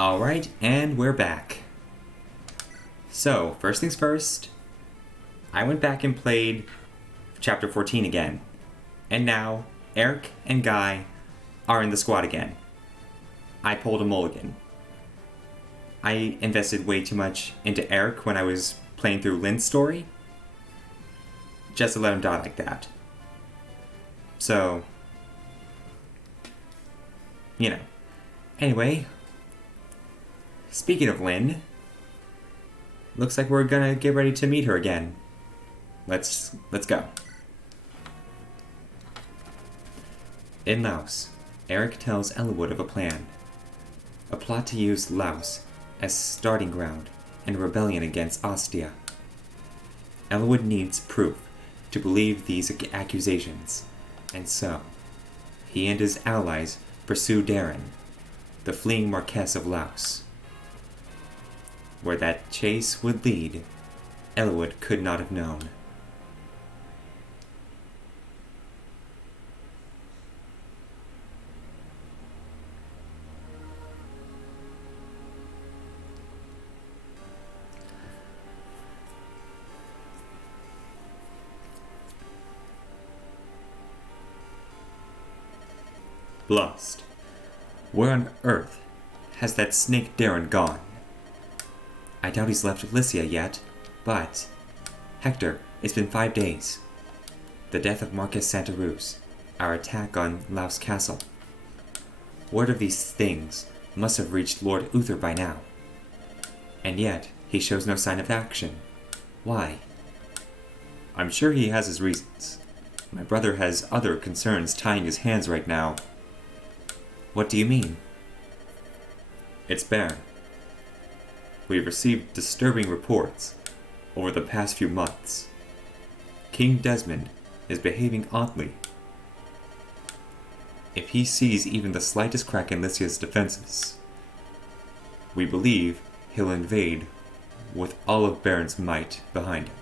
Alright, and we're back. So, first things first, I went back and played Chapter 14 again. And now, Eric and Guy are in the squad again. I pulled a mulligan. I invested way too much into Eric when I was playing through Lynn's story, just to let him die like that. So, you know. Anyway, speaking of Lynn, looks like we're gonna get ready to meet her again. Let's go. In Laos, Eric tells Elwood of a plan. A plot to use Laos as starting ground in a rebellion against Ostia. Elwood needs proof to believe these accusations, and so, he and his allies pursue Darren, the fleeing Marquess of Laos. Where that chase would lead, Elwood could not have known. Lost. Where on earth has that snake Darren gone? I doubt he's left Lycia yet, but... Hector, it's been 5 days. The death of Marquess Santa Ruz, our attack on Laos Castle. Word of these things must have reached Lord Uther by now. And yet, he shows no sign of action. Why? I'm sure he has his reasons. My brother has other concerns tying his hands right now. What do you mean? It's barren. We've received disturbing reports over the past few months. King Desmond is behaving oddly. If he sees even the slightest crack in Lycia's defenses, we believe he'll invade with all of Baron's might behind him.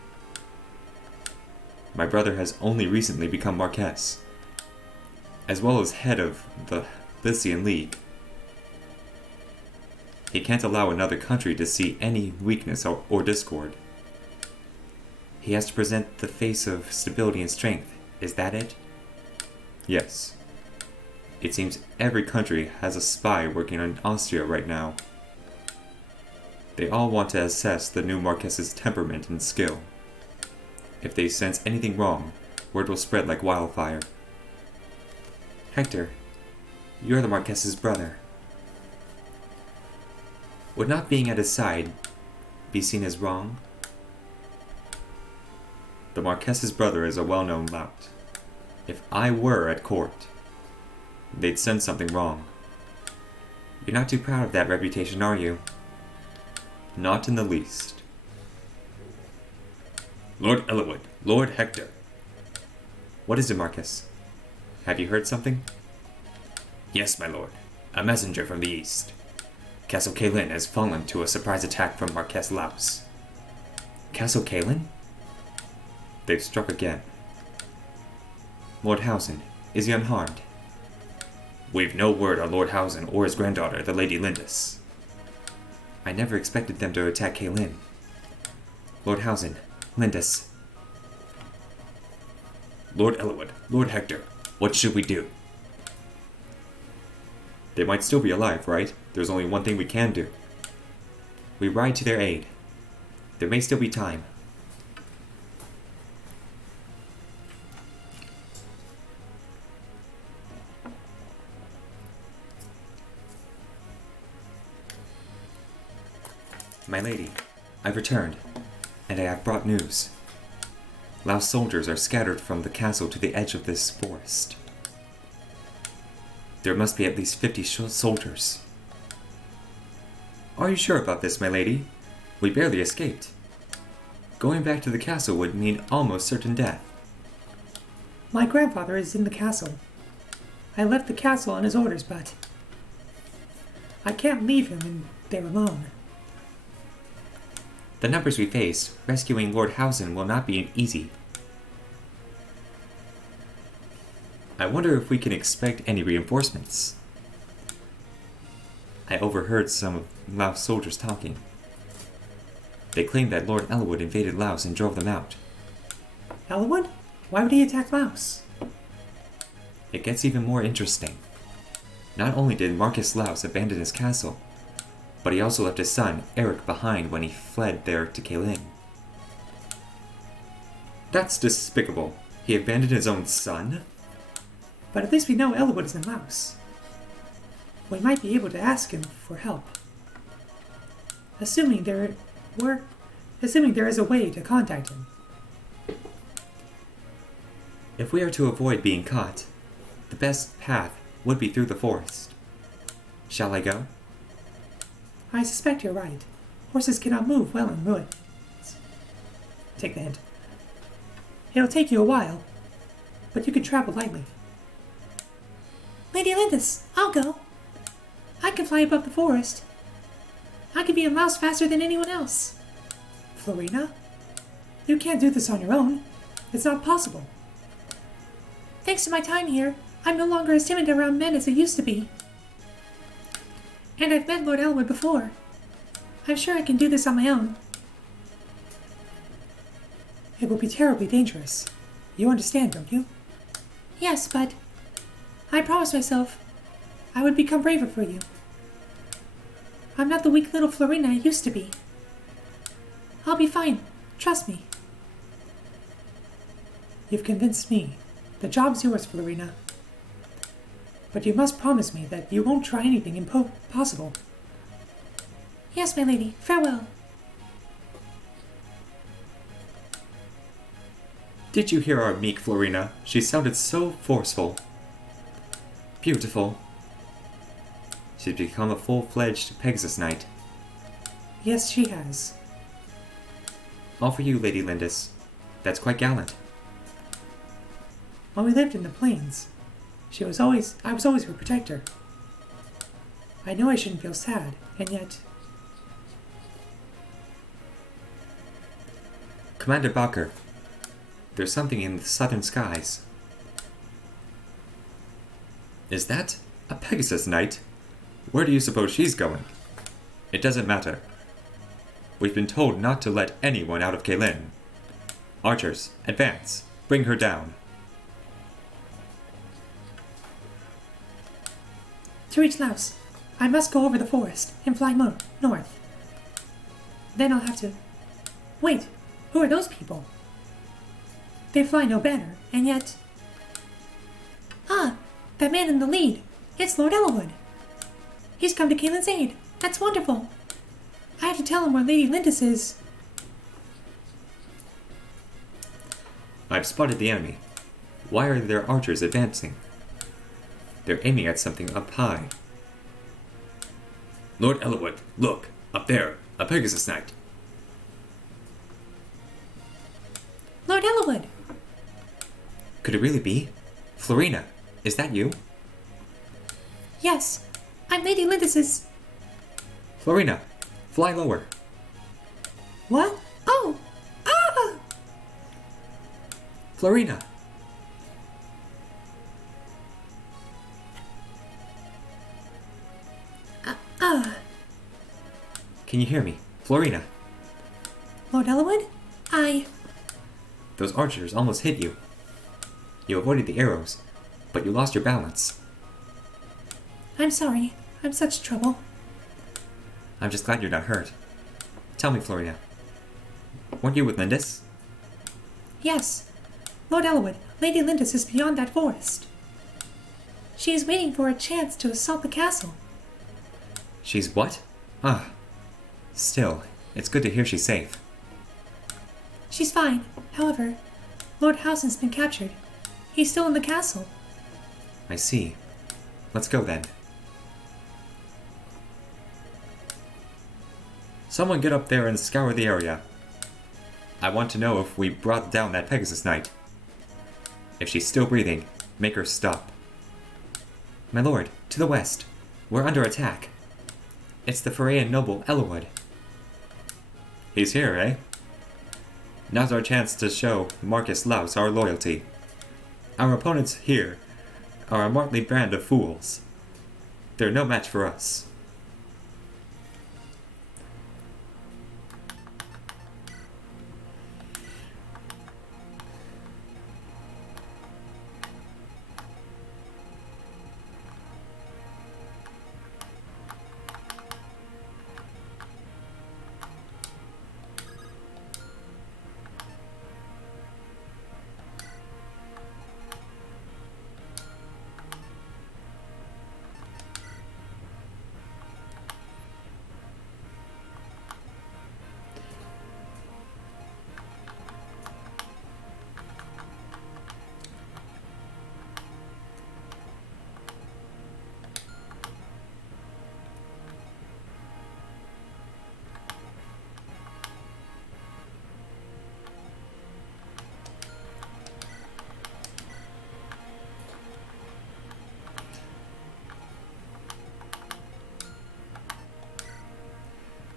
My brother has only recently become Marquess, as well as head of the Lycian League. He can't allow another country to see any weakness or discord. He has to present the face of stability and strength. Is that it? Yes. It seems every country has a spy working on Austria right now. They all want to assess the new Marquess's temperament and skill. If they sense anything wrong, word will spread like wildfire. Hector, you're the Marquess's brother. Would not being at his side be seen as wrong? The Marquess's brother is a well-known lout. If I were at court, they'd sense something wrong. You're not too proud of that reputation, are you? Not in the least. Lord Elwood, Lord Hector. What is it, Marquess? Have you heard something? Yes, my lord. A messenger from the east. Castle Caelin has fallen to a surprise attack from Marquess Laos. Castle Caelin? They've struck again. Lord Hausen, is he unharmed? We've no word on Lord Hausen or his granddaughter, the Lady Lindis. I never expected them to attack Caelin. Lord Hausen, Lindis. Lord Elwood, Lord Hector, what should we do? They might still be alive, right? There's only one thing we can do. We ride to their aid. There may still be time. My lady, I've returned, and I have brought news. Laos soldiers are scattered from the castle to the edge of this forest. There must be at least 50 soldiers. Are you sure about this, my lady? We barely escaped. Going back to the castle would mean almost certain death. My grandfather is in the castle. I left the castle on his orders, but I can't leave him in there alone. The numbers we face, rescuing Lord Hausen will not be easy. I wonder if we can expect any reinforcements. I overheard some of Laos soldiers talking. They claimed that Lord Elwood invaded Laos and drove them out. Elwood? Why would he attack Laos? It gets even more interesting. Not only did Marcus Laos abandon his castle, but he also left his son, Eric, behind when he fled there to Caelin. That's despicable. He abandoned his own son? But at least we know Elwood is in Laos. We might be able to ask him for help. Assuming there is a way to contact him. If we are to avoid being caught, the best path would be through the forest. Shall I go? I suspect you're right. Horses cannot move well in ruins. Take the hint. It'll take you a while, but you can travel lightly. Lady Lindis, I'll go. I can fly above the forest. I can be in Laos faster than anyone else. Florina? You can't do this on your own. It's not possible. Thanks to my time here, I'm no longer as timid around men as I used to be. And I've met Lord Elwood before. I'm sure I can do this on my own. It will be terribly dangerous. You understand, don't you? Yes, but I promised myself I would become braver for you. I'm not the weak little Florina I used to be. I'll be fine. Trust me. You've convinced me. The job's yours, Florina. But you must promise me that you won't try anything impossible. Yes, my lady. Farewell. Did you hear our meek Florina? She sounded so forceful. Beautiful. She's become a full-fledged Pegasus Knight. Yes, she has. All for you, Lady Lindis. That's quite gallant. When we lived in the plains, I was always her protector. I know I shouldn't feel sad, and yet... Commander Bakker, there's something in the southern skies. Is that a Pegasus Knight? Where do you suppose she's going? It doesn't matter. We've been told not to let anyone out of Caelin. Archers, advance. Bring her down. To reach Laos, I must go over the forest and fly north. Then I'll have to... Wait, who are those people? They fly no banner, and yet... Ah, that man in the lead. It's Lord Elwood. He's come to Caelin's aid. That's wonderful. I have to tell him where Lady Lindis is. I've spotted the enemy. Why are their archers advancing? They're aiming at something up high. Lord Elwood, look! Up there! A Pegasus Knight! Lord Elwood! Could it really be? Florina, is that you? Yes, I'm Lady Lindis's... Florina, fly lower. What? Oh! Ah! Florina! Can you hear me? Florina! Lord Elwood? Those archers almost hit you. You avoided the arrows, but you lost your balance. I'm sorry. I'm such trouble. I'm just glad you're not hurt. Tell me, Florina. Weren't you with Lindis? Yes. Lord Elwood, Lady Lindis is beyond that forest. She is waiting for a chance to assault the castle. She's what? Ah. Still, it's good to hear she's safe. She's fine. However, Lord Howson's been captured. He's still in the castle. I see. Let's go then. Someone get up there and scour the area. I want to know if we brought down that Pegasus Knight. If she's still breathing, make her stop. My lord, to the west. We're under attack. It's the Pharean noble Elwood. He's here, eh? Now's our chance to show Marcus Laos our loyalty. Our opponents here are a motley band of fools. They're no match for us.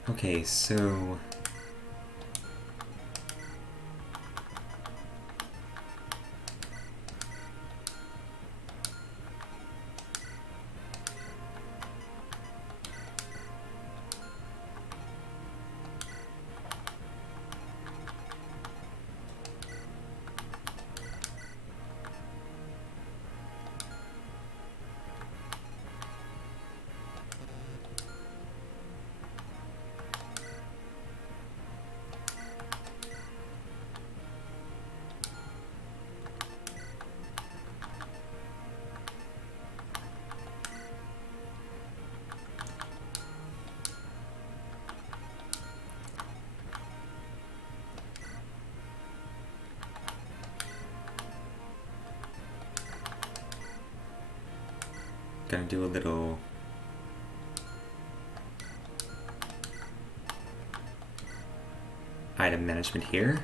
Okay, so... Gonna do a little... item management here.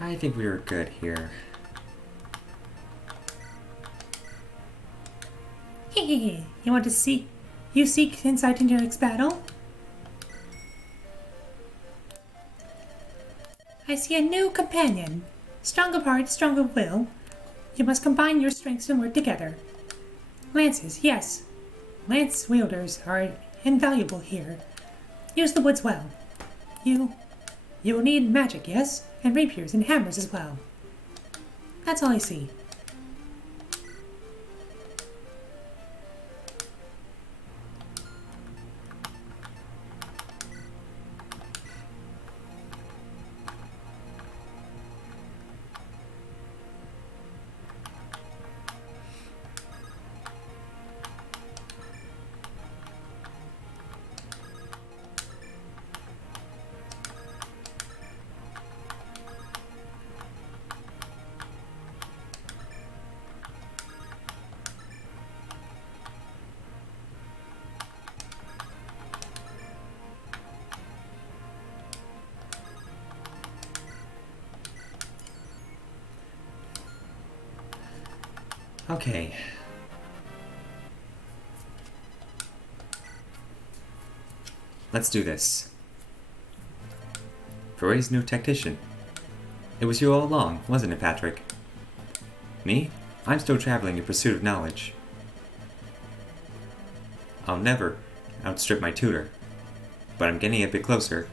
I think we were good here. Hehehe, you want to see? You seek insight into your next battle? I see a new companion. Strong of heart, strong of will. You must combine your strengths and work together. Lances, yes. Lance wielders are invaluable here. Use the woods well. You will need magic, yes? And rapiers and hammers as well. That's all I see. Okay. Let's do this. Ferre's new tactician. It was you all along, wasn't it, Patrick? Me? I'm still traveling in pursuit of knowledge. I'll never outstrip my tutor, but I'm getting a bit closer.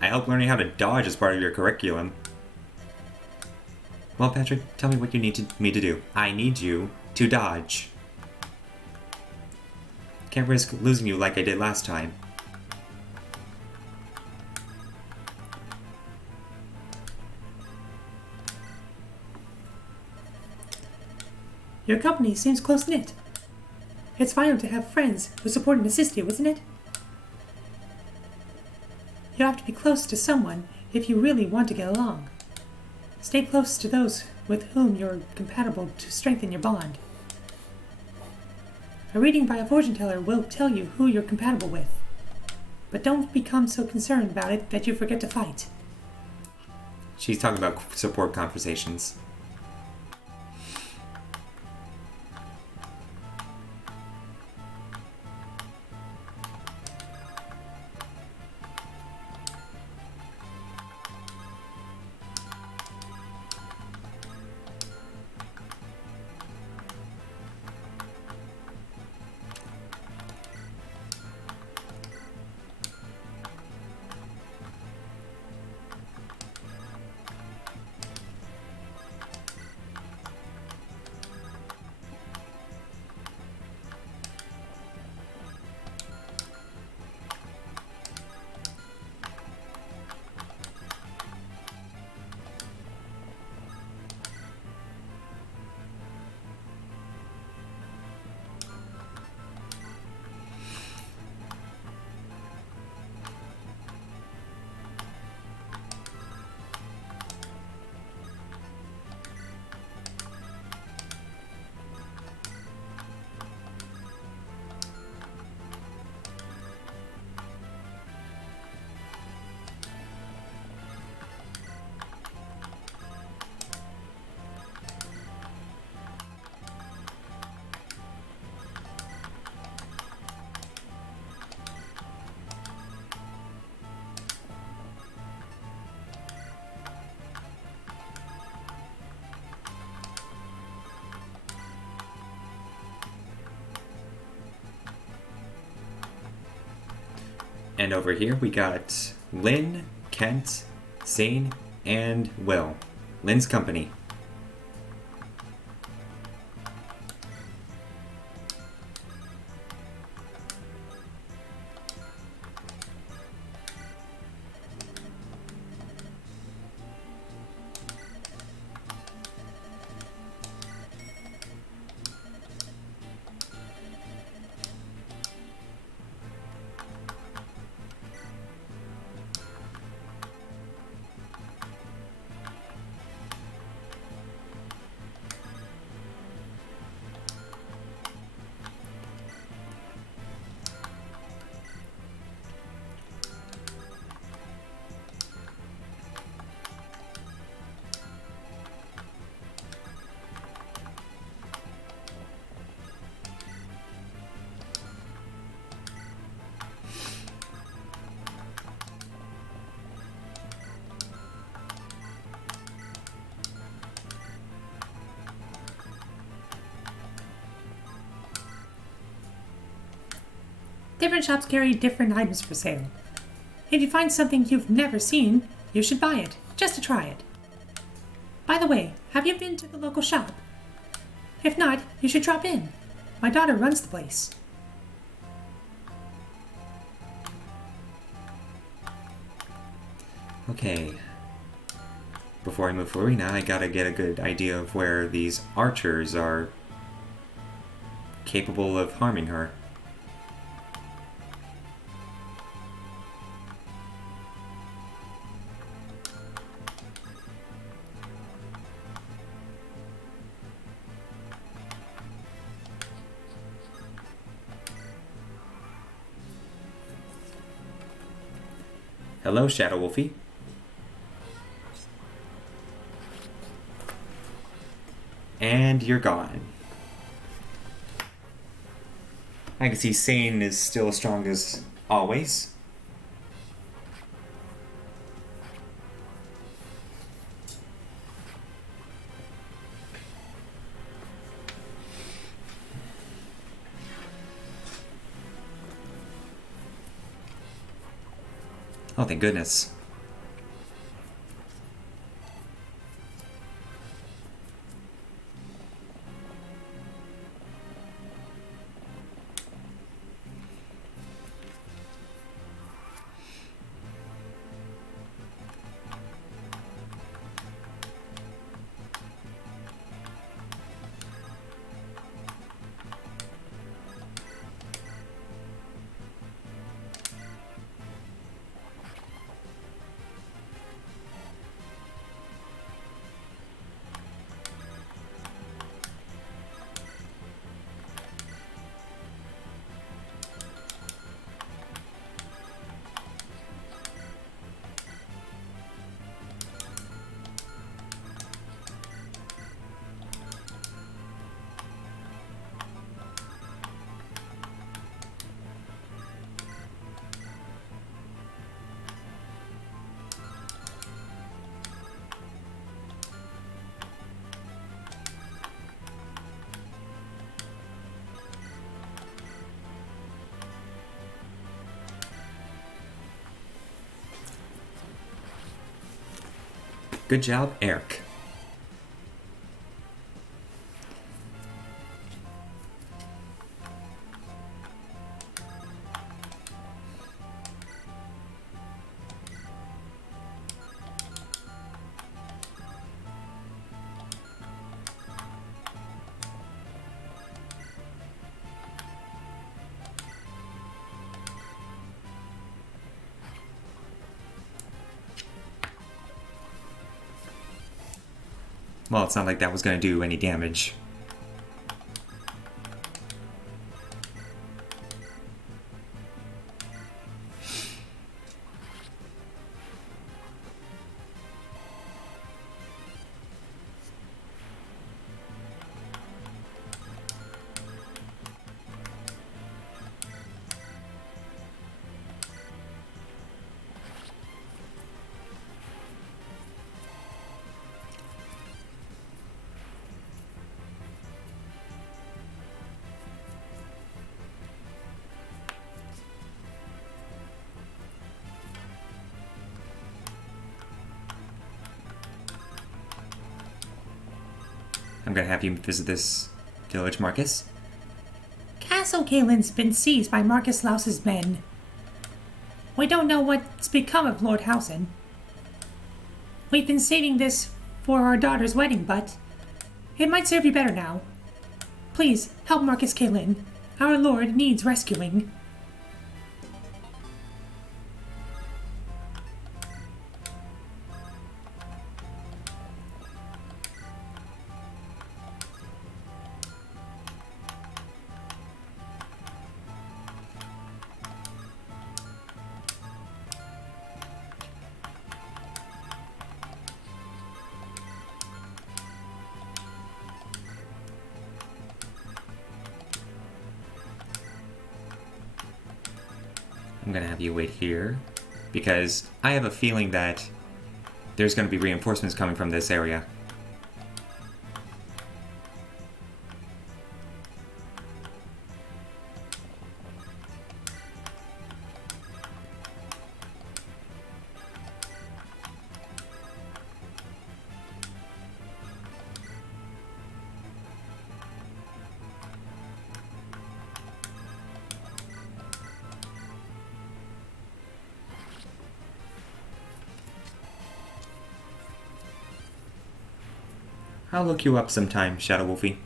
I hope learning how to dodge is part of your curriculum. Well, Patrick, tell me what you need me to do. I need you to dodge. Can't risk losing you like I did last time. Your company seems close-knit. It's vital to have friends who support and assist you, isn't it? You have to be close to someone if you really want to get along. Stay close to those with whom you're compatible to strengthen your bond. A reading by a fortune teller will tell you who you're compatible with. But don't become so concerned about it that you forget to fight. She's talking about support conversations. And over here we got Lynn, Kent, Zane, and Will. Lynn's company. Different shops carry different items for sale. If you find something you've never seen, you should buy it, just to try it. By the way, have you been to the local shop? If not, you should drop in. My daughter runs the place. Okay. Before I move Florina, I gotta get a good idea of where these archers are capable of harming her. Hello, Shadow Wolfie. And you're gone. I can see Sane is still as strong as always. Oh, thank goodness. Good job, Eric. Well, it's not like that was going to do any damage. I'm gonna have you visit this village, Marcus. Castle Caelin's been seized by Marcus Laus's men. We don't know what's become of Lord Housen. We've been saving this for our daughter's wedding, but it might serve you better now. Please, help Marcus Caelin. Our lord needs rescuing. I'm gonna have you wait here, because I have a feeling that there's gonna be reinforcements coming from this area. I'll look you up sometime, Shadow Wolfie.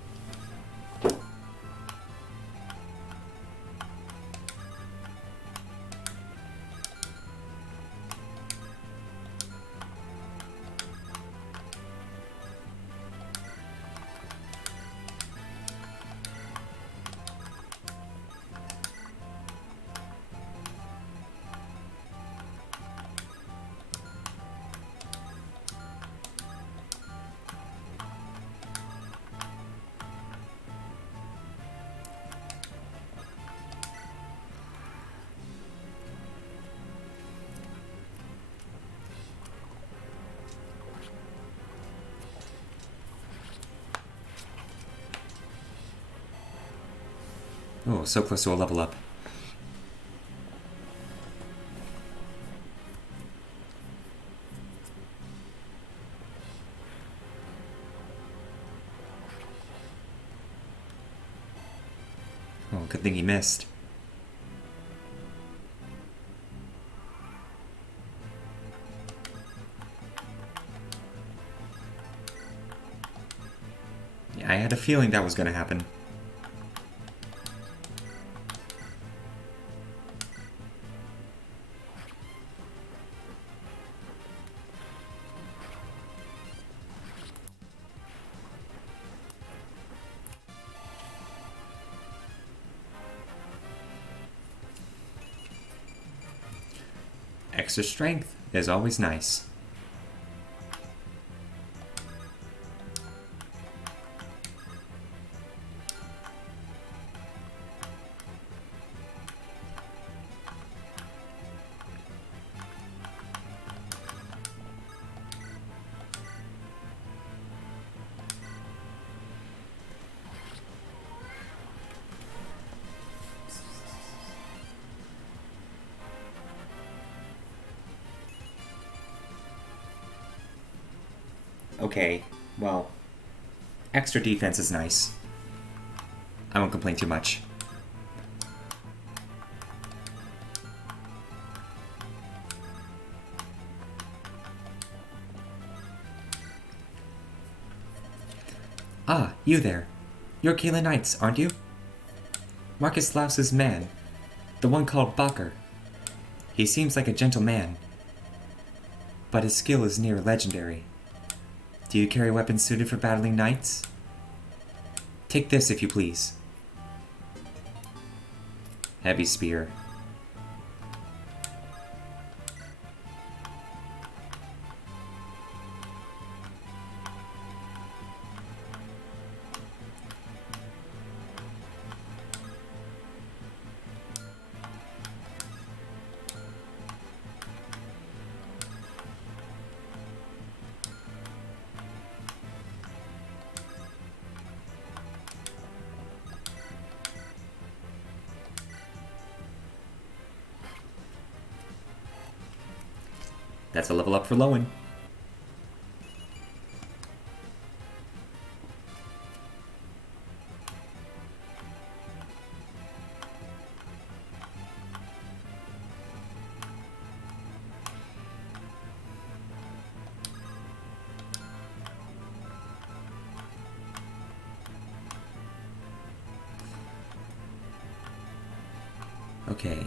Oh, so close to a level up. Oh, good thing he missed. Yeah, I had a feeling that was going to happen. Extra strength is always nice. okay, well, extra defense is nice. I won't complain too much. Ah, you there. You're Caelin Knights, aren't you? Marcus Laus's man. The one called Bakker. He seems like a gentle man, but his skill is near legendary. Do you carry weapons suited for battling knights? Take this if you please. Heavy spear. That's a level up for Lowen. Okay.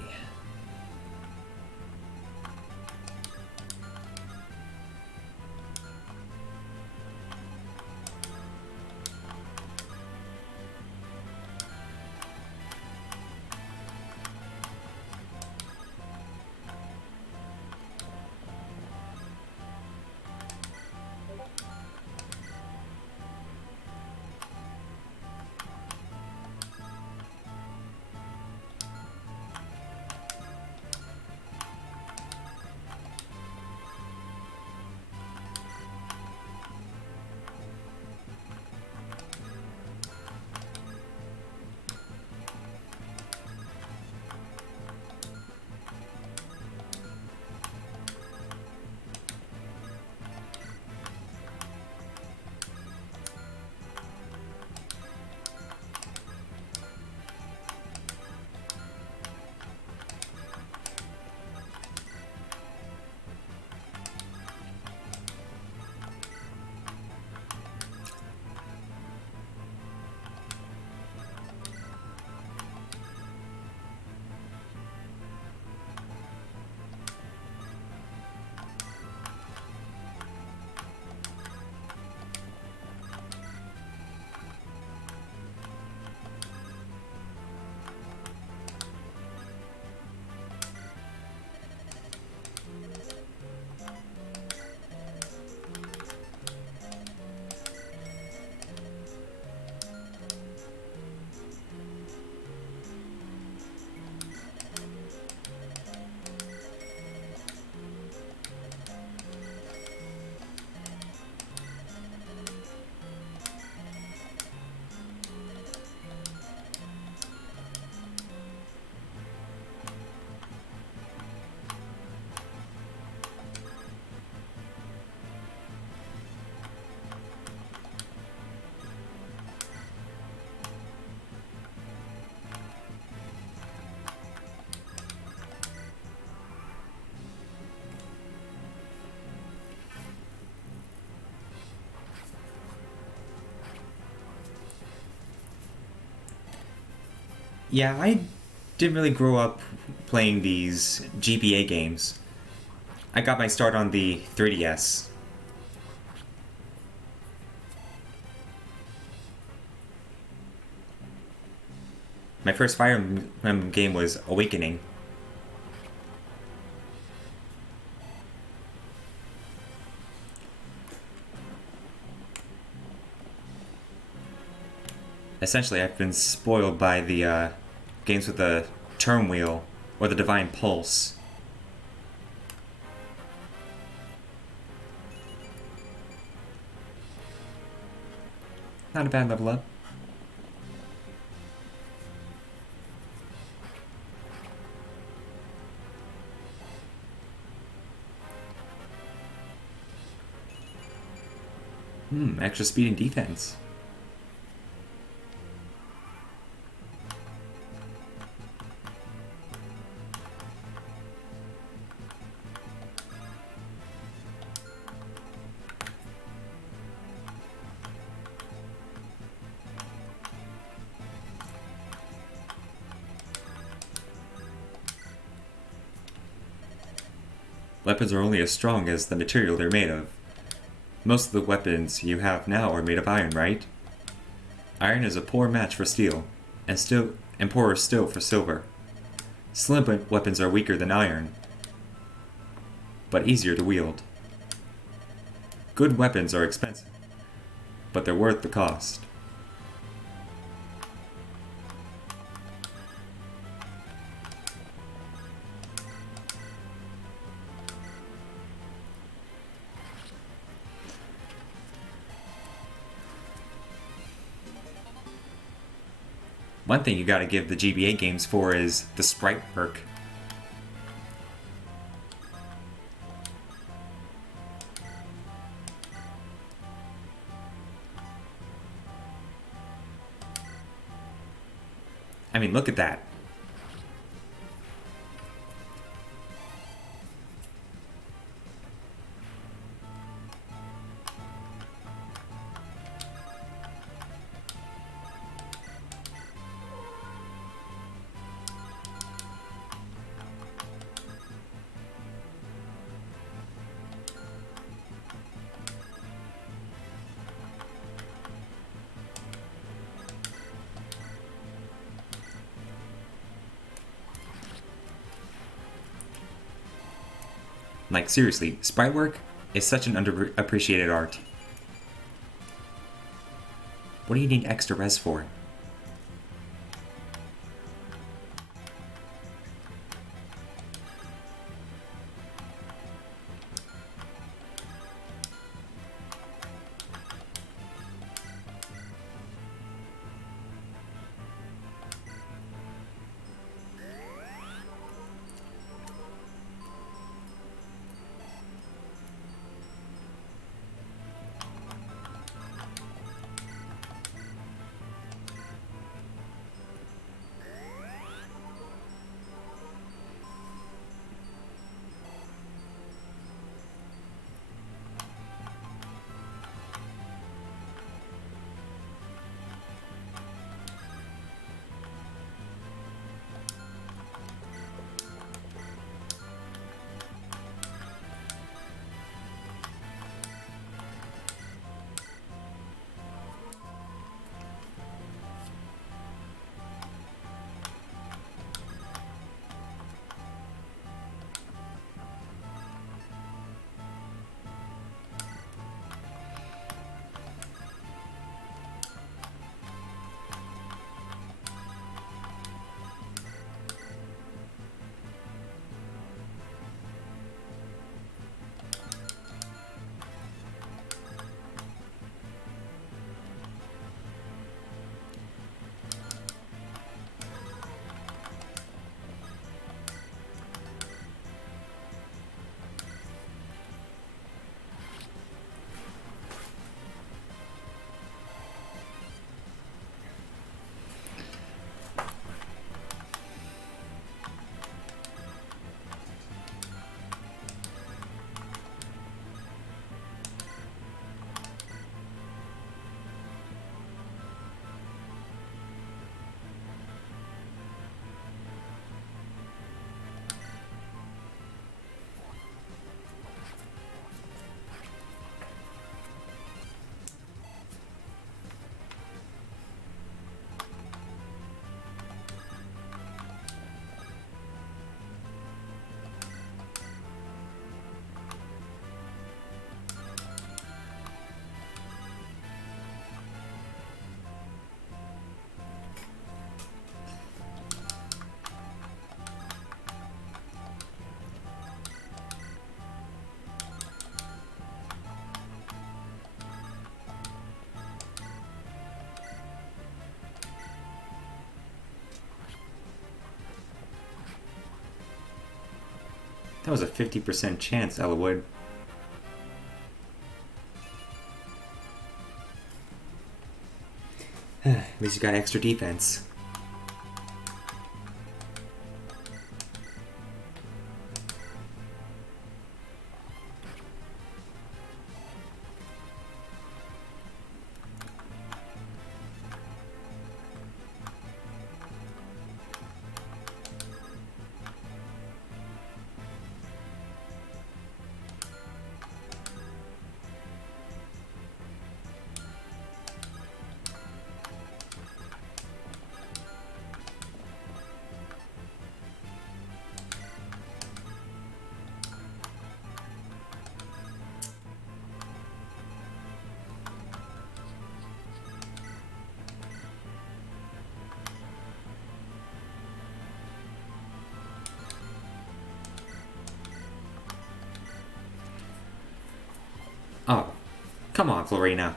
Yeah, I didn't really grow up playing these GBA games. I got my start on the 3DS. My first Fire Emblem game was Awakening. Essentially, I've been spoiled by the games with the Turn Wheel or the Divine Pulse. Not a bad level up. Extra speed and defense. Weapons are only as strong as the material they're made of. Most of the weapons you have now are made of iron, right? Iron is a poor match for steel, and poorer still for silver. Slim weapons are weaker than iron, but easier to wield. Good weapons are expensive, but they're worth the cost. One thing you gotta give the GBA games for is the sprite work. I mean, look at that. Like, seriously, sprite work is such an underappreciated art. What do you need extra res for? That was a 50% chance Ella would. At least you got extra defense. Oh, come on, Florina.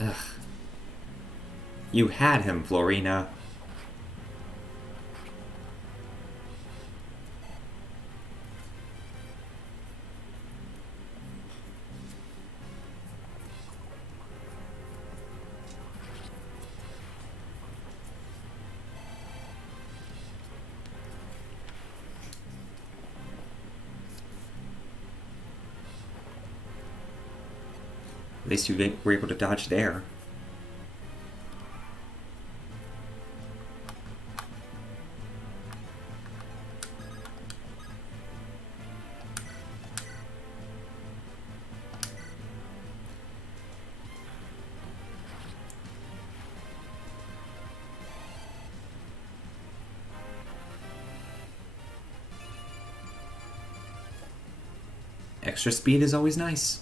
Ugh. You had him, Florina. At least you were able to dodge there. Extra speed is always nice.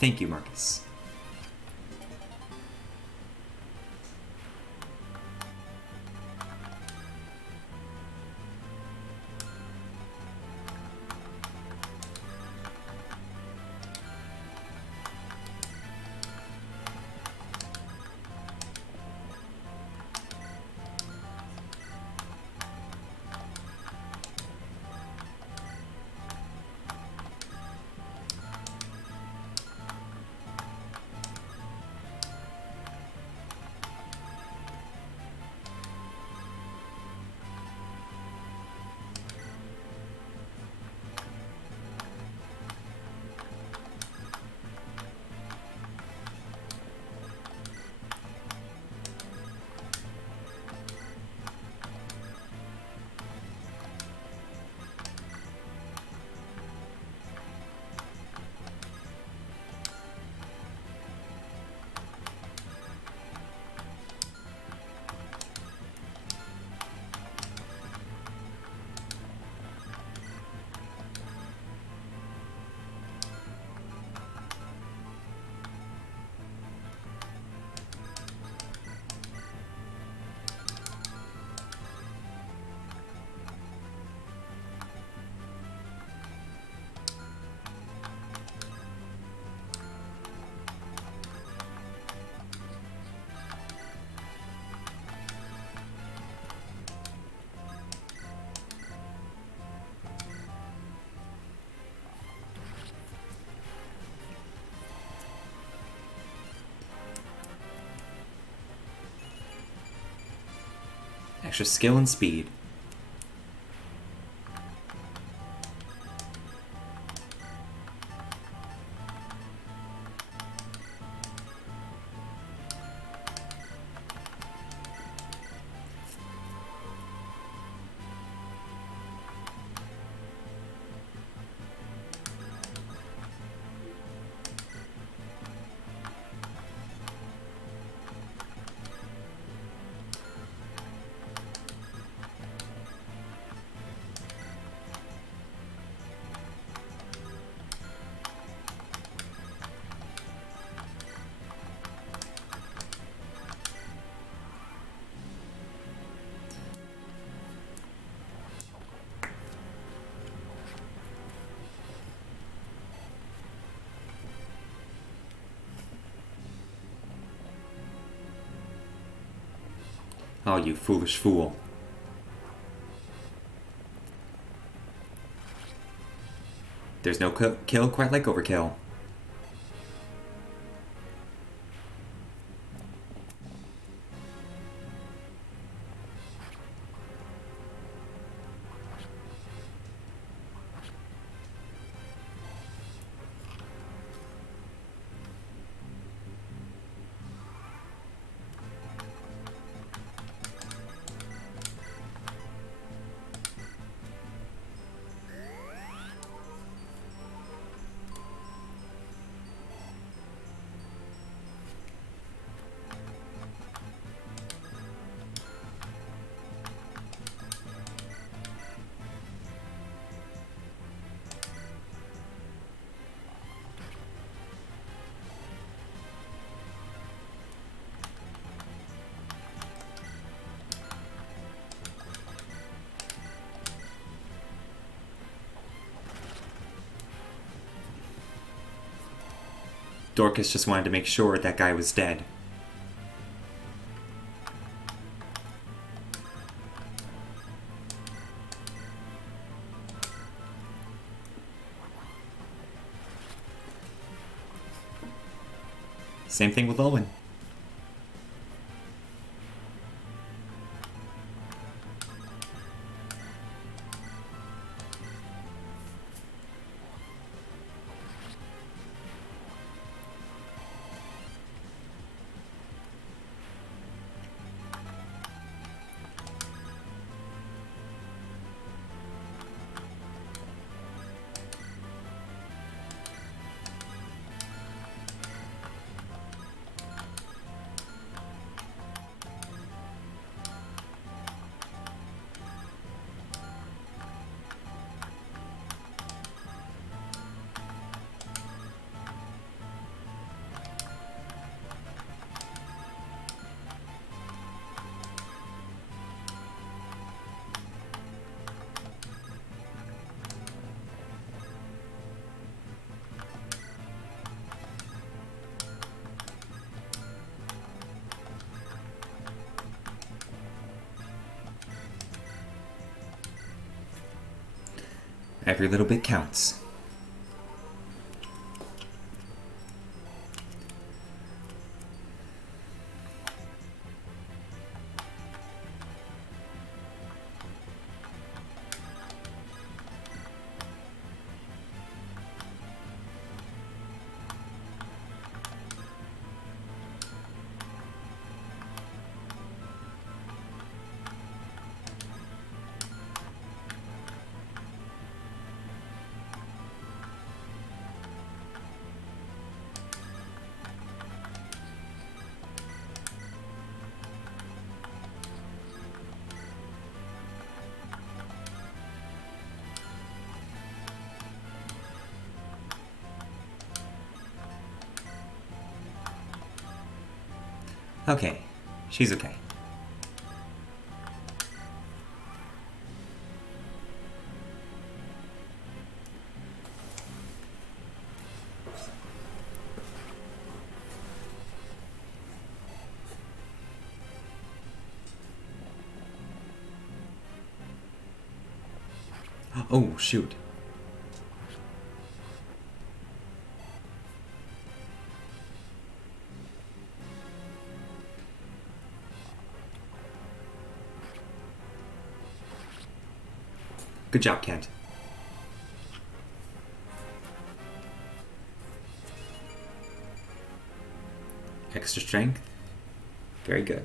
Thank you, Marcus. Extra skill and speed. Oh, you foolish fool. There's no kill quite like overkill. Dorcas just wanted to make sure that guy was dead. Same thing with Owen. Every little bit counts. Okay, she's okay. Oh, shoot. Good job, Kent. Extra strength. Very good.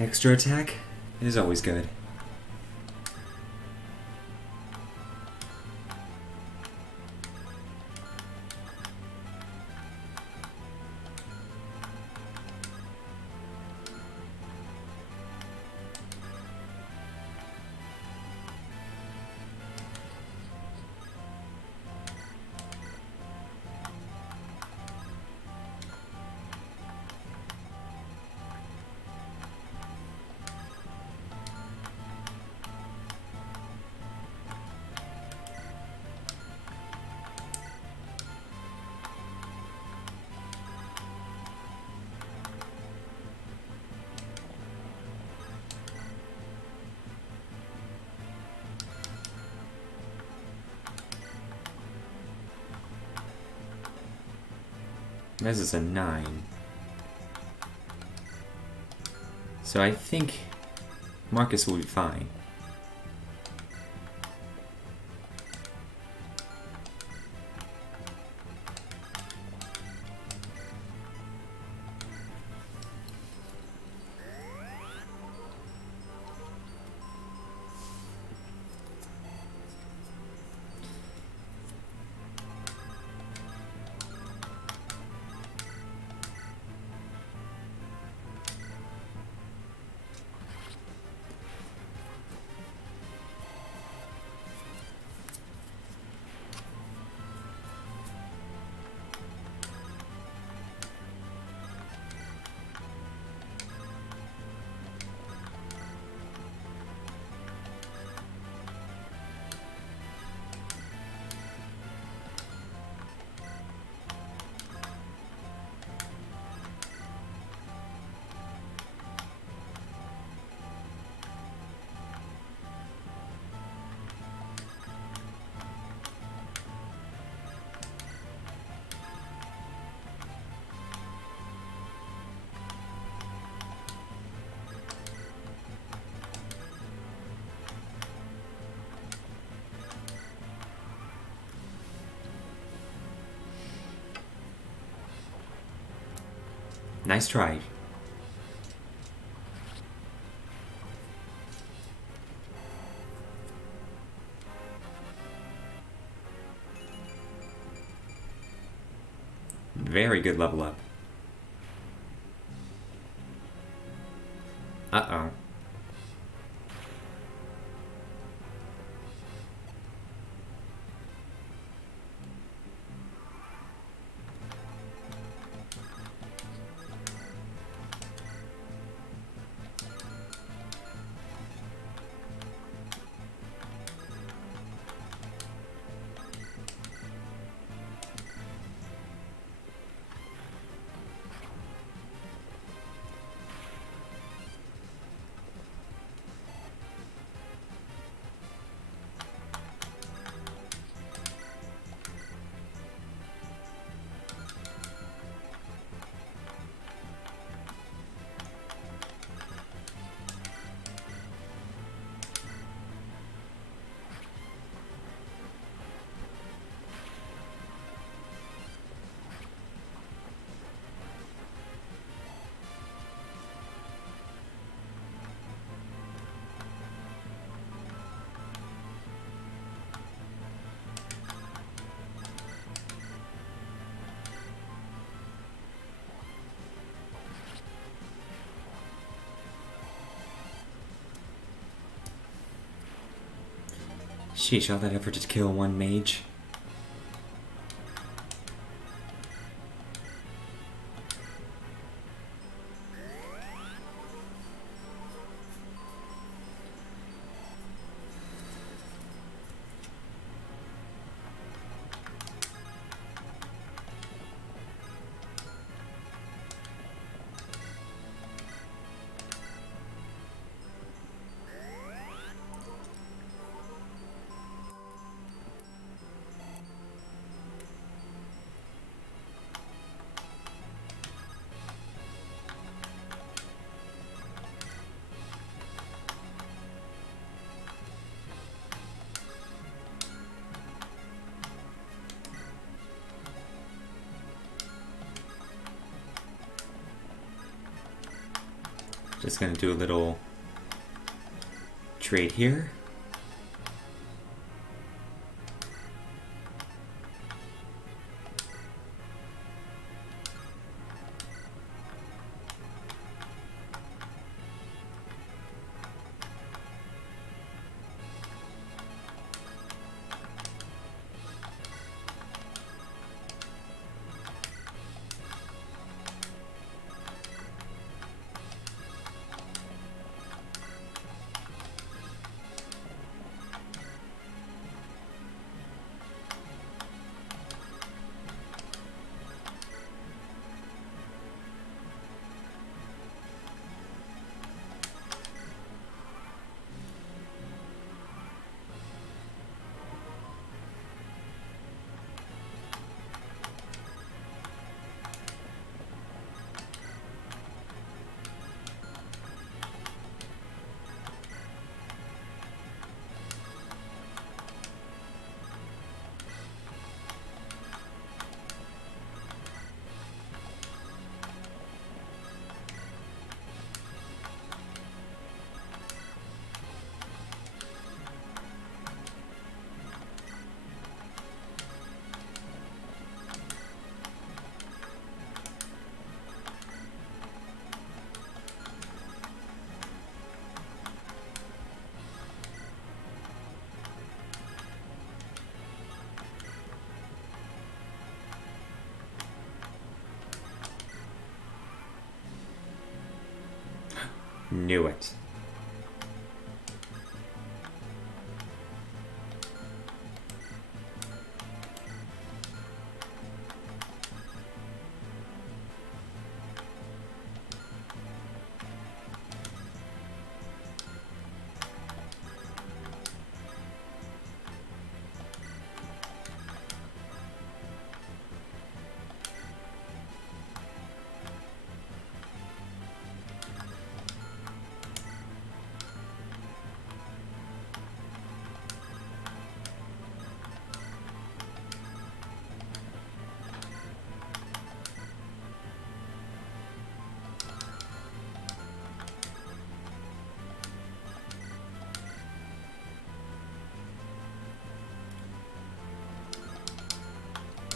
Extra attack is always good. This is a 9. So I think Marcus will be fine. Nice try. Very good level up. Uh-oh. Sheesh, all that effort to kill one mage. Just gonna do a little trade here. Knew it.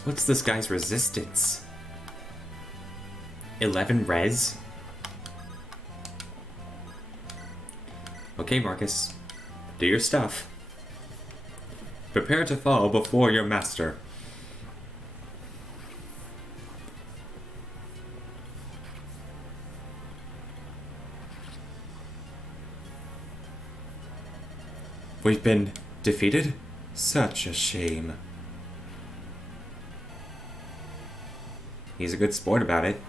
What's this guy's resistance? 11 res? Okay, Marcus. Do your stuff. Prepare to fall before your master. We've been defeated? Such a shame. He's a good sport about it.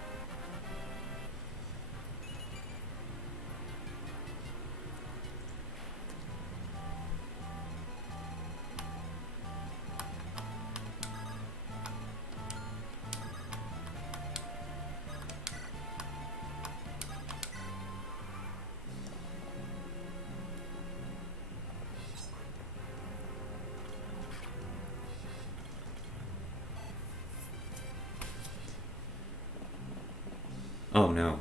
Oh no.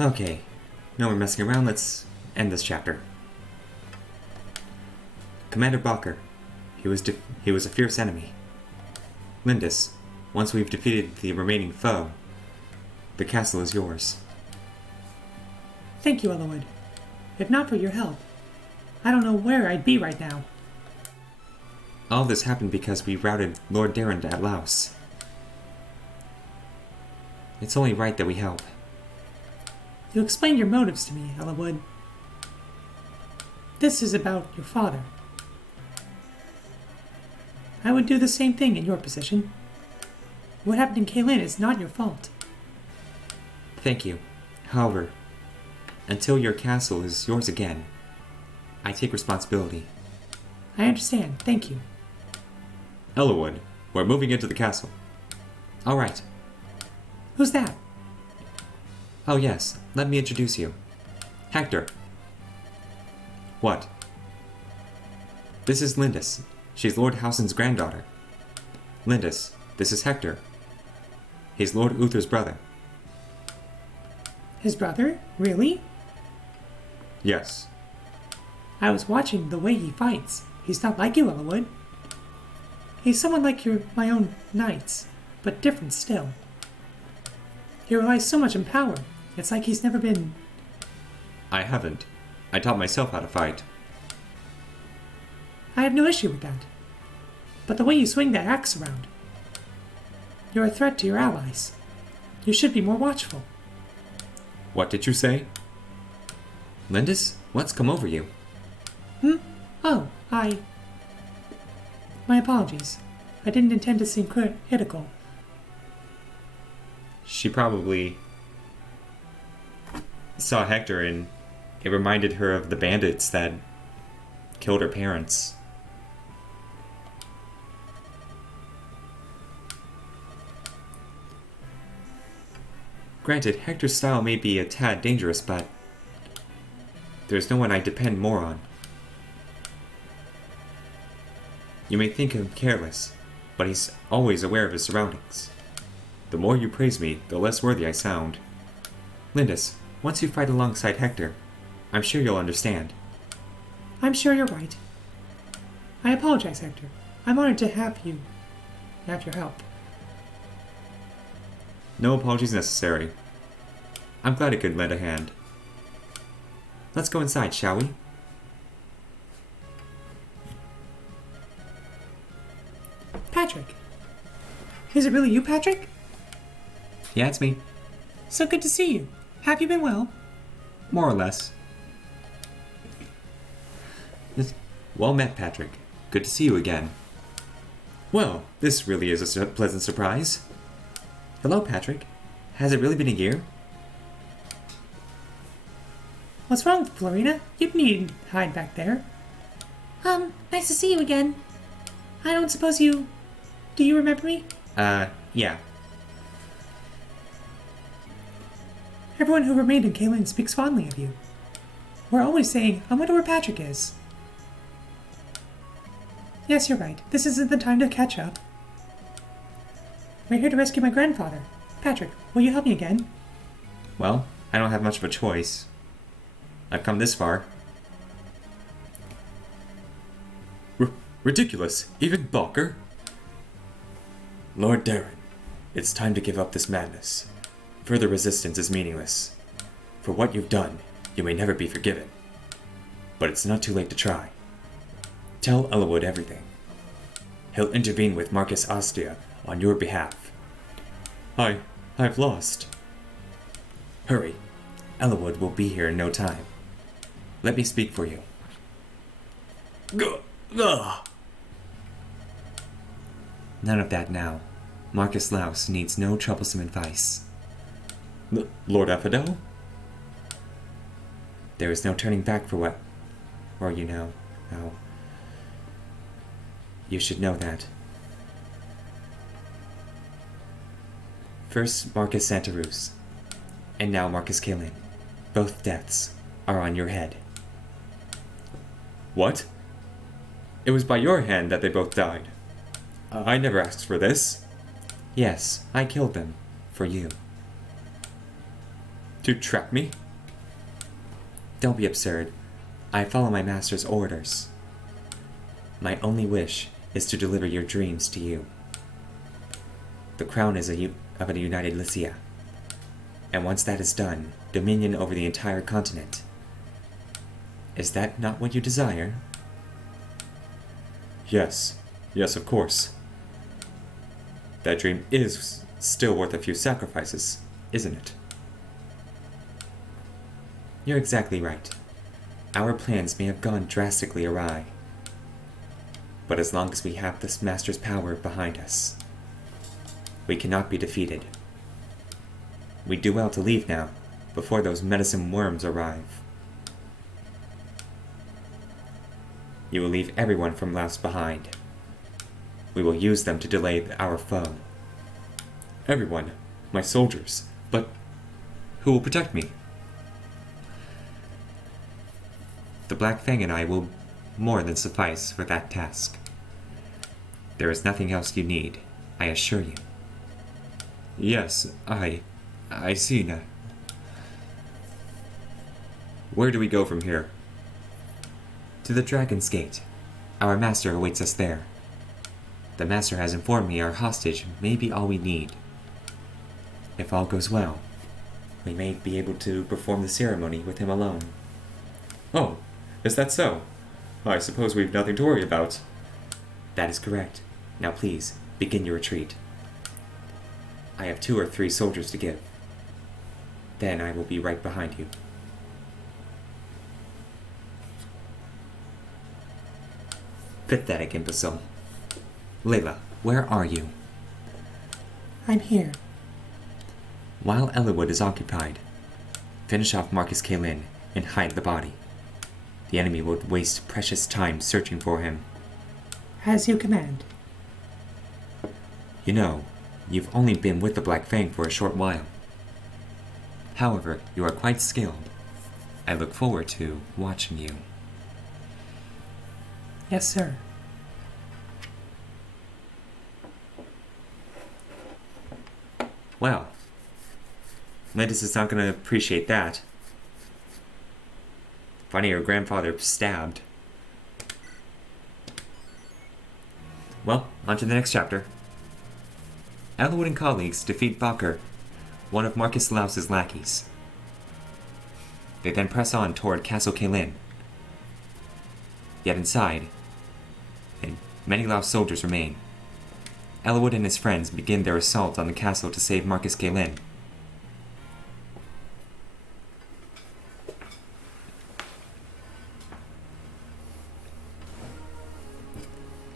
Okay, no more messing around, let's end this chapter. Commander Bacher, he was a fierce enemy. Lindis, once we've defeated the remaining foe, the castle is yours. Thank you, Eloyd. If not for your help, I don't know where I'd be right now. All this happened because we routed Lord Darren at Laos. It's only right that we help. You explained your motives to me, Ellawood. This is about your father. I would do the same thing in your position. What happened in Caelin is not your fault. Thank you. However, until your castle is yours again, I take responsibility. I understand. Thank you. Ellawood, we're moving into the castle. All right. Who's that? Oh yes, let me introduce you. Hector. What? This is Lindis. She's Lord Howson's granddaughter. Lindis, this is Hector. He's Lord Uther's brother. His brother? Really? Yes. I was watching the way he fights. He's not like you, Ellawood. He's someone like my own knights, but different still. He relies so much on power. It's like he's never been... I haven't. I taught myself how to fight. I have no issue with that. But the way you swing that axe around... You're a threat to your allies. You should be more watchful. What did you say? Lindis, what's come over you? Oh, My apologies. I didn't intend to seem critical. She probably saw Hector and it reminded her of the bandits that killed her parents. Granted, Hector's style may be a tad dangerous, but there's no one I depend more on. You may think him careless, but he's always aware of his surroundings. The more you praise me, the less worthy I sound. Lindis, once you fight alongside Hector, I'm sure you'll understand. I'm sure you're right. I apologize, Hector. I'm honored to have your help. No apologies necessary. I'm glad I could lend a hand. Let's go inside, shall we? Patrick. Is it really you, Patrick? Yeah, it's me. So good to see you. Have you been well? More or less. Well met, Patrick. Good to see you again. Well, this really is a pleasant surprise. Hello, Patrick. Has it really been a year? What's wrong, Florina? You needn't hide back there. Nice to see you again. I don't suppose you... Do you remember me? Yeah. Everyone who remained in Caelin speaks fondly of you. We're always saying, I wonder where Patrick is. Yes, you're right. This isn't the time to catch up. We're here to rescue my grandfather. Patrick, will you help me again? Well, I don't have much of a choice. I've come this far. Ridiculous. Even Balker? Lord Darren, it's time to give up this madness. Further resistance is meaningless. For what you've done, you may never be forgiven. But it's not too late to try. Tell Ellawood everything. He'll intervene with Marcus Ostia on your behalf. I've lost. Hurry. Ellawood will be here in no time. Let me speak for you. None of that now. Marcus Laus needs no troublesome advice. Lord Ephidel? There is no turning back for what... Or you know, how... You should know that. First Marcus Santarus, and now Marcus Caelin. Both deaths are on your head. What? It was by your hand that they both died. I never asked for this. Yes, I killed them. For you. To trap me? Don't be absurd. I follow my master's orders. My only wish is to deliver your dreams to you. The crown is of a united Lycia. And once that is done, dominion over the entire continent. Is that not what you desire? Yes, of course. That dream is still worth a few sacrifices, isn't it? You're exactly right. Our plans may have gone drastically awry. But as long as we have this Master's power behind us, we cannot be defeated. We'd do well to leave now, before those medicine worms arrive. You will leave everyone from Laos behind. We will use them to delay our foe. Everyone? My soldiers. But who will protect me? The Black Fang and I will more than suffice for that task. There is nothing else you need, I assure you. Yes, I see now. Where do we go from here? To the Dragon's Gate. Our master awaits us there. The master has informed me our hostage may be all we need. If all goes well, we may be able to perform the ceremony with him alone. Oh, is that so? I suppose we've nothing to worry about. That is correct. Now please, begin your retreat. I have 2 or 3 soldiers to give. Then I will be right behind you. Pathetic imbecile. Layla, where are you? I'm here. While Eliwood is occupied, finish off Marcus Caelin and hide the body. The enemy will waste precious time searching for him. As you command. You know, you've only been with the Black Fang for a short while. However, you are quite skilled. I look forward to watching you. Yes, sir. Well, Landis is not going to appreciate that. Finding her grandfather stabbed. Well, on to the next chapter. Eliwood and colleagues defeat Bakr, one of Marcus Laus's lackeys. They then press on toward Castle Caelin. Yet inside, many Laos soldiers remain. Eliwood and his friends begin their assault on the castle to save Marcus Caelin.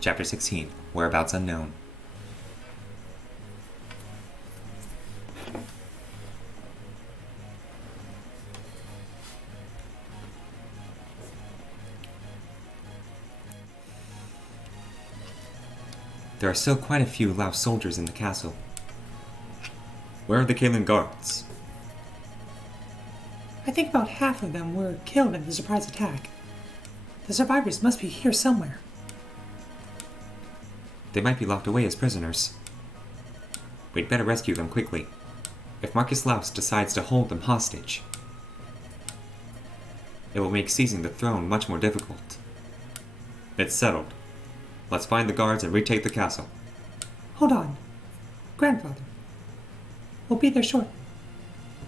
Chapter 16, Whereabouts Unknown. There are still quite a few Laos soldiers in the castle. Where are the Caelin guards? I think about half of them were killed in the surprise attack. The survivors must be here somewhere. They might be locked away as prisoners. We'd better rescue them quickly. If Marcus Laos decides to hold them hostage, it will make seizing the throne much more difficult. It's settled. Let's find the guards and retake the castle. Hold on. Grandfather. We'll be there shortly.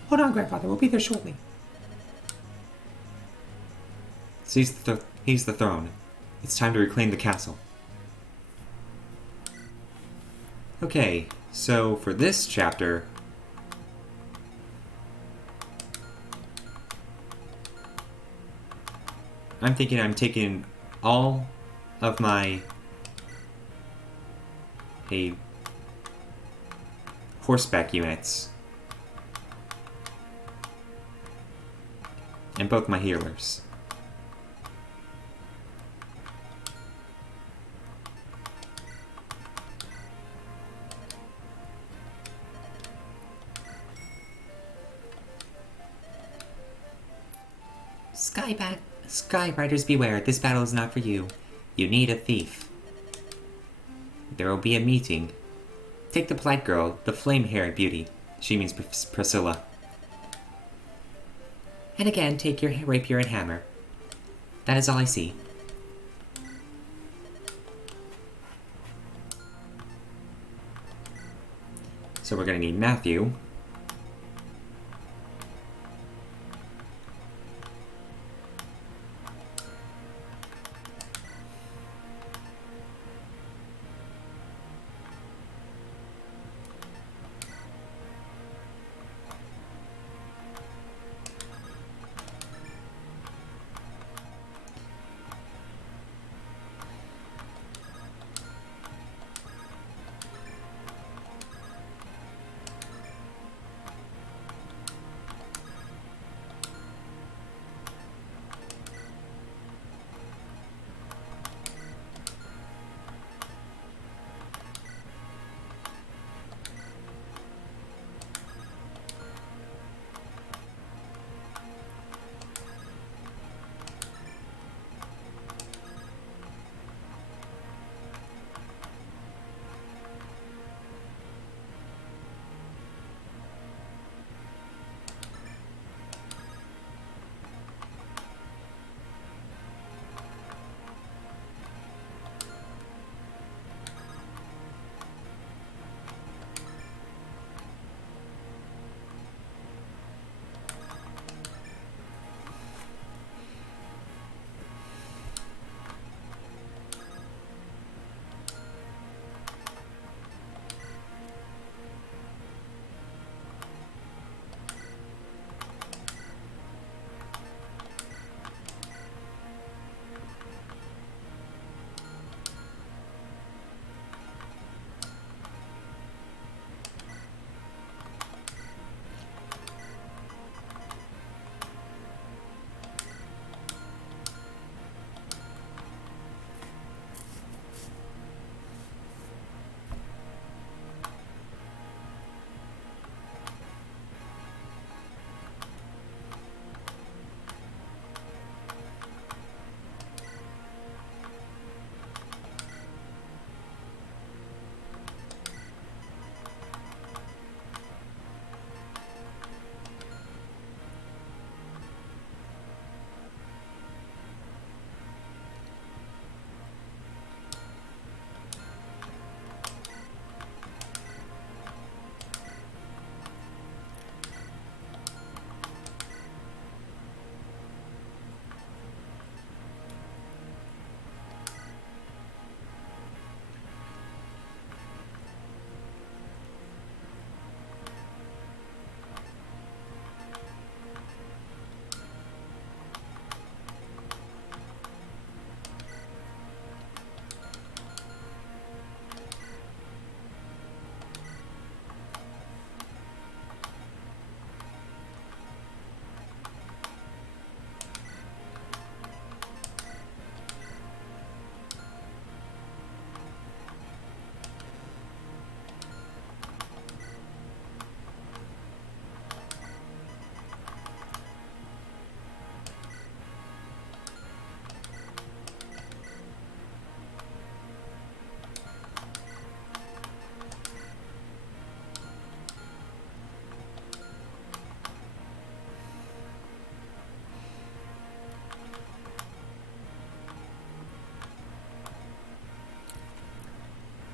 Hold on, Grandfather. We'll be there shortly. Seize the throne. It's time to reclaim the castle. Okay, so for this chapter, I'm thinking I'm taking all of my horseback units and both my healers. Skyriders beware, this battle is not for you. You need a thief. There will be a meeting. Take the polite girl, the flame-haired beauty. She means Priscilla. And again, take your rapier and hammer. That is all I see. So we're gonna need Matthew.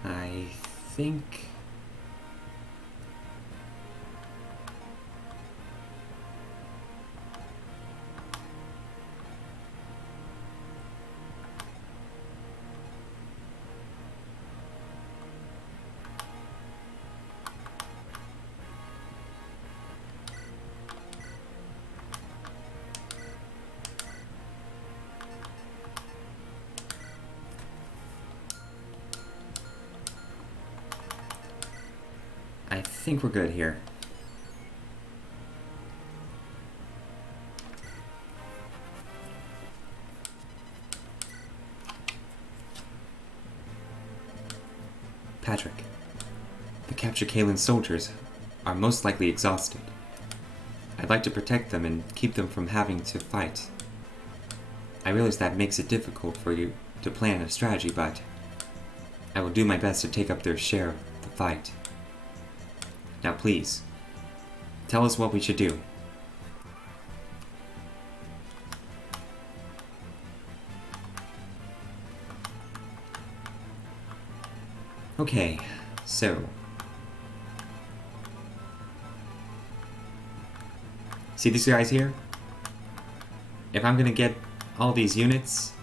I think... I think we're good here. Patrick, the captured Caelin soldiers are most likely exhausted. I'd like to protect them and keep them from having to fight. I realize that makes it difficult for you to plan a strategy, but I will do my best to take up their share of the fight. Now please, tell us what we should do. Okay, so... see these guys here? If I'm gonna get all these units,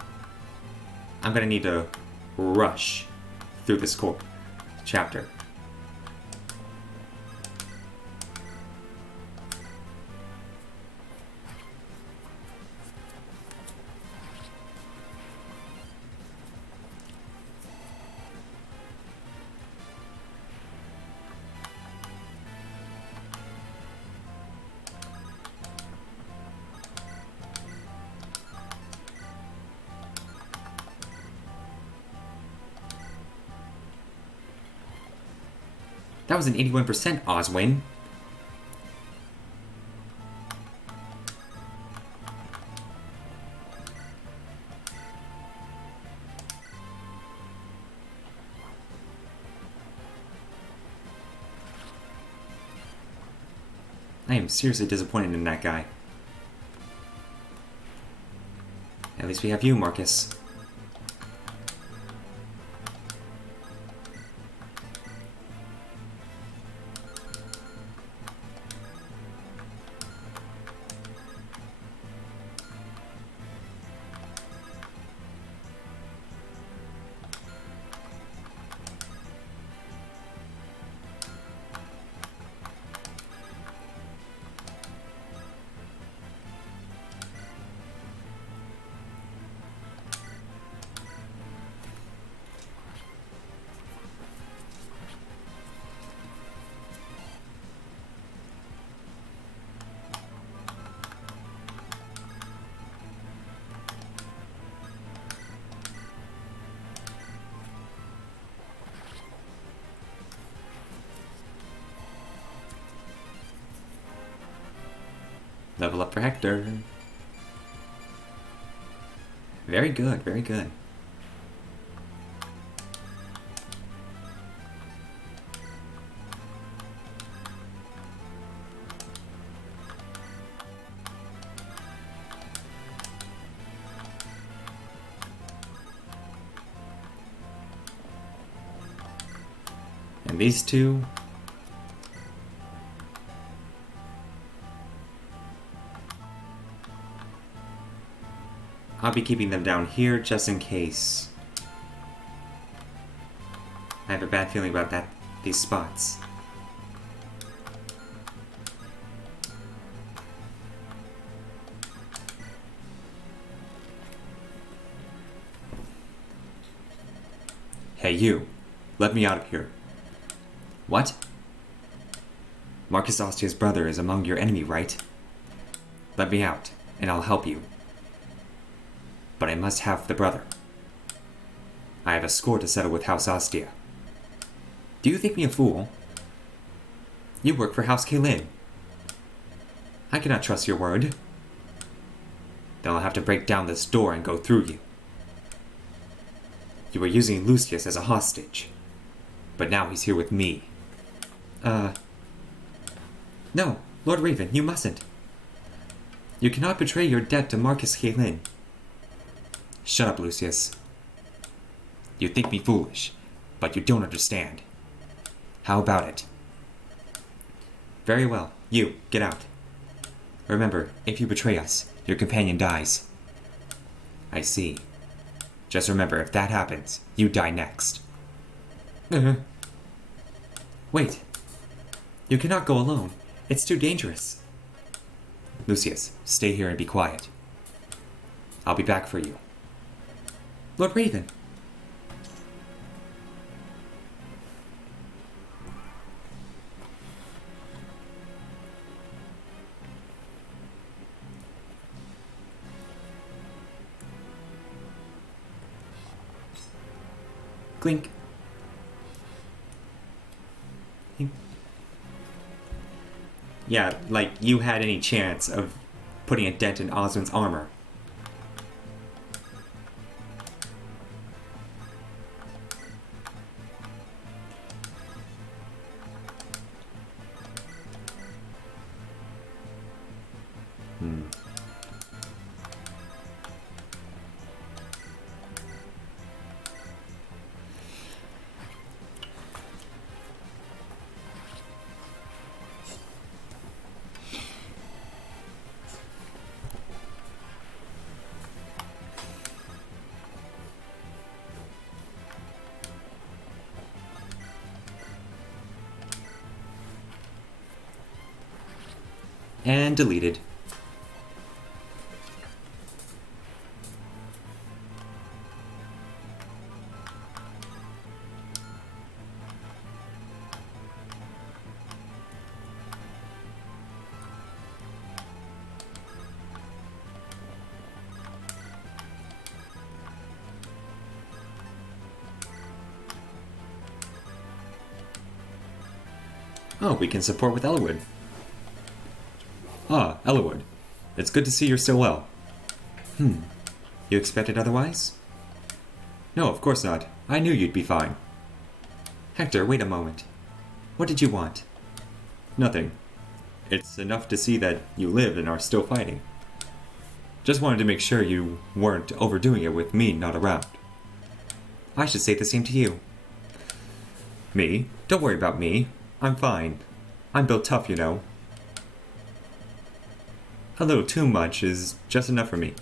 I'm gonna need to rush through this core chapter. That was an 81% odds win. I am seriously disappointed in that guy. At least we have you, Marcus. Level up for Hector. Very good, very good. And these two... I'll be keeping them down here just in case. I have a bad feeling about these spots. Hey you, let me out of here. What? Marcus Austria's brother is among your enemy, right? Let me out, and I'll help you. But I must have the brother. I have a score to settle with House Ostia. Do you think me a fool? You work for House Caelin. I cannot trust your word. Then I'll have to break down this door and go through you. You were using Lucius as a hostage, but now he's here with me. No, Lord Raven, you mustn't. You cannot betray your debt to Marcus Caelin. Shut up, Lucius. You think me foolish, but you don't understand. How about it? Very well. You, get out. Remember, if you betray us, your companion dies. I see. Just remember, if that happens, you die next. Wait. You cannot go alone. It's too dangerous. Lucius, stay here and be quiet. I'll be back for you. Lord Raven. Clink. Yeah, like you had any chance of putting a dent in Osmond's armor. And deleted. Oh, we can support with Elwood. Ah, Elwood. It's good to see you're still well. You expected otherwise? No, of course not. I knew you'd be fine. Hector, wait a moment. What did you want? Nothing. It's enough to see that you live and are still fighting. Just wanted to make sure you weren't overdoing it with me not around. I should say the same to you. Me? Don't worry about me. I'm fine. I'm built tough, you know. A little too much is just enough for me.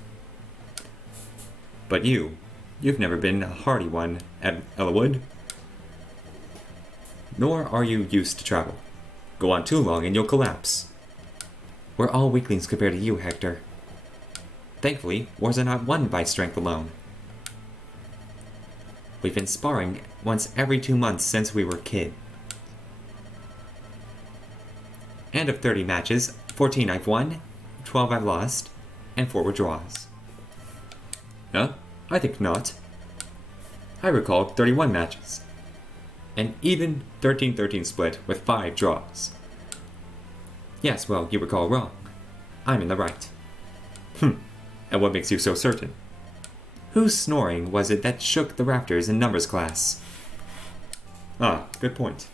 But you've never been a hardy one at Elwood. Nor are you used to travel. Go on too long and you'll collapse. We're all weaklings compared to you, Hector. Thankfully, wars are not won by strength alone. We've been sparring once every 2 months since we were a kid. And of 30 matches, 14 I've won, 12 I've lost, and 4 were draws. Huh? I think not. I recall 31 matches. An even 13-13 split with 5 draws. Yes, well, you recall wrong. I'm in the right. And what makes you so certain? Whose snoring was it that shook the rafters in numbers class? Ah, good point.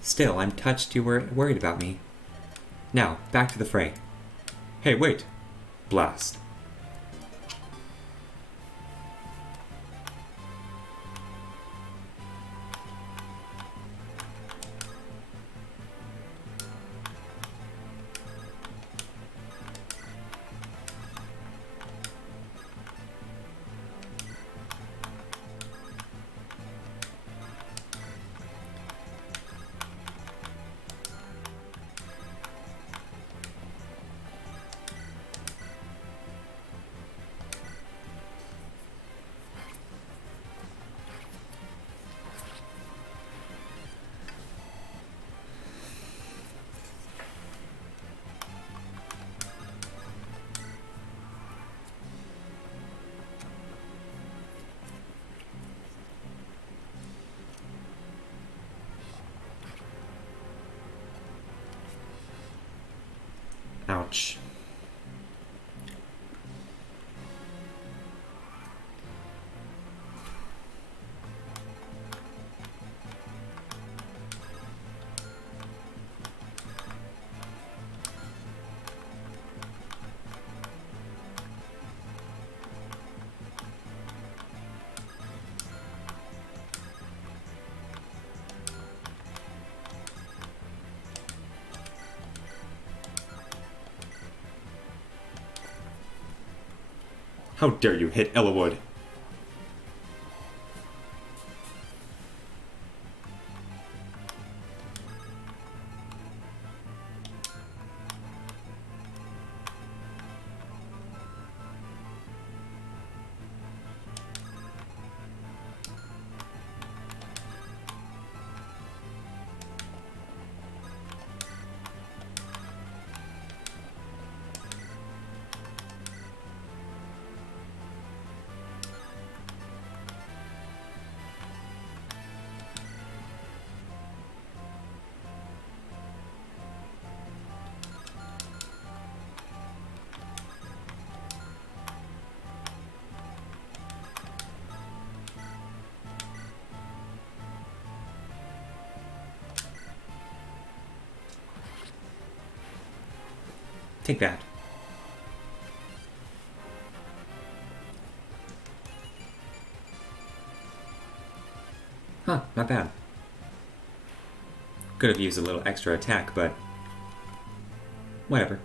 Still, I'm touched you were worried about me. Now, back to the fray. Hey, wait. Blast. Ouch. How dare you hit Ellawood? Take that. Huh, not bad. Could have used a little extra attack, but whatever.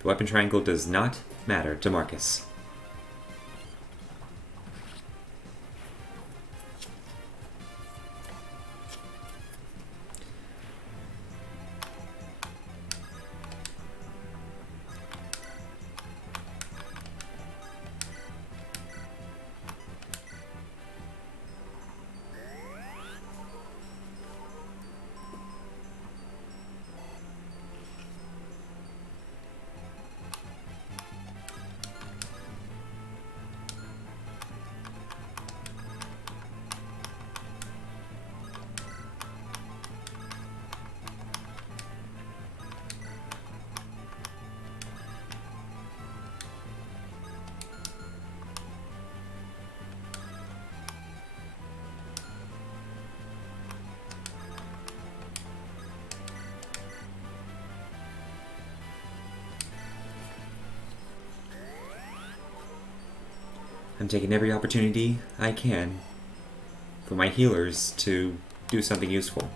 The weapon triangle does not matter to Marcus. I'm taking every opportunity I can for my healers to do something useful.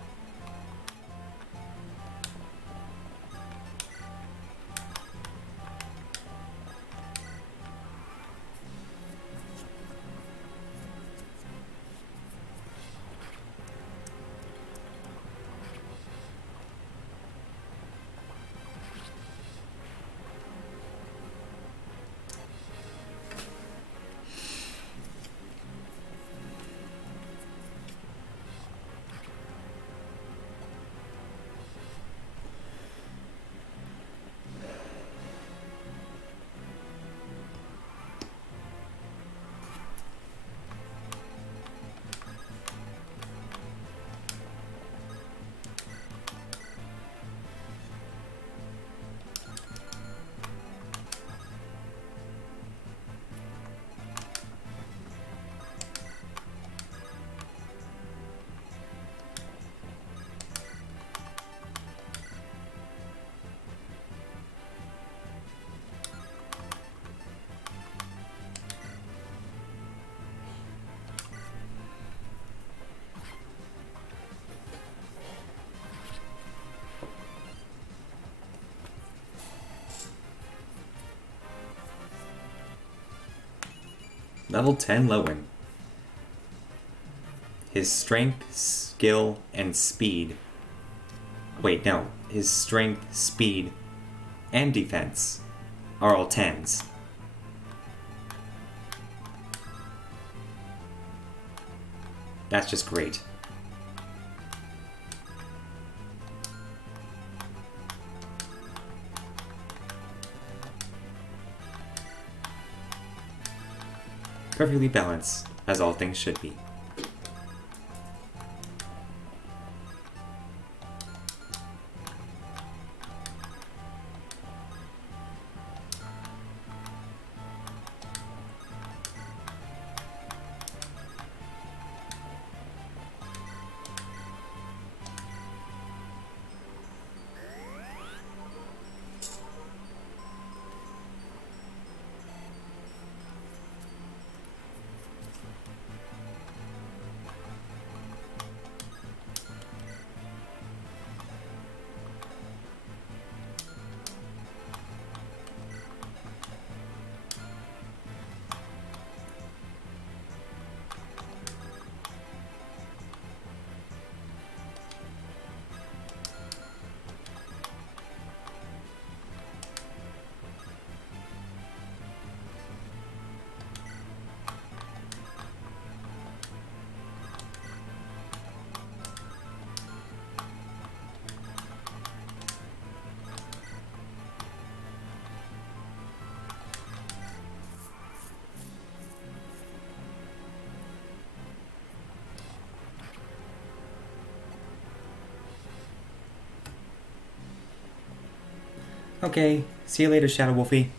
Level 10 Lowen. His strength, skill, and speed. Wait, no. His strength, speed, and defense are all 10s. That's just great. Perfectly balanced, as all things should be. Okay, see you later, Shadow Wolfie.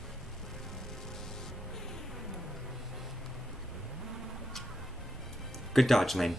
Good dodge, Lane.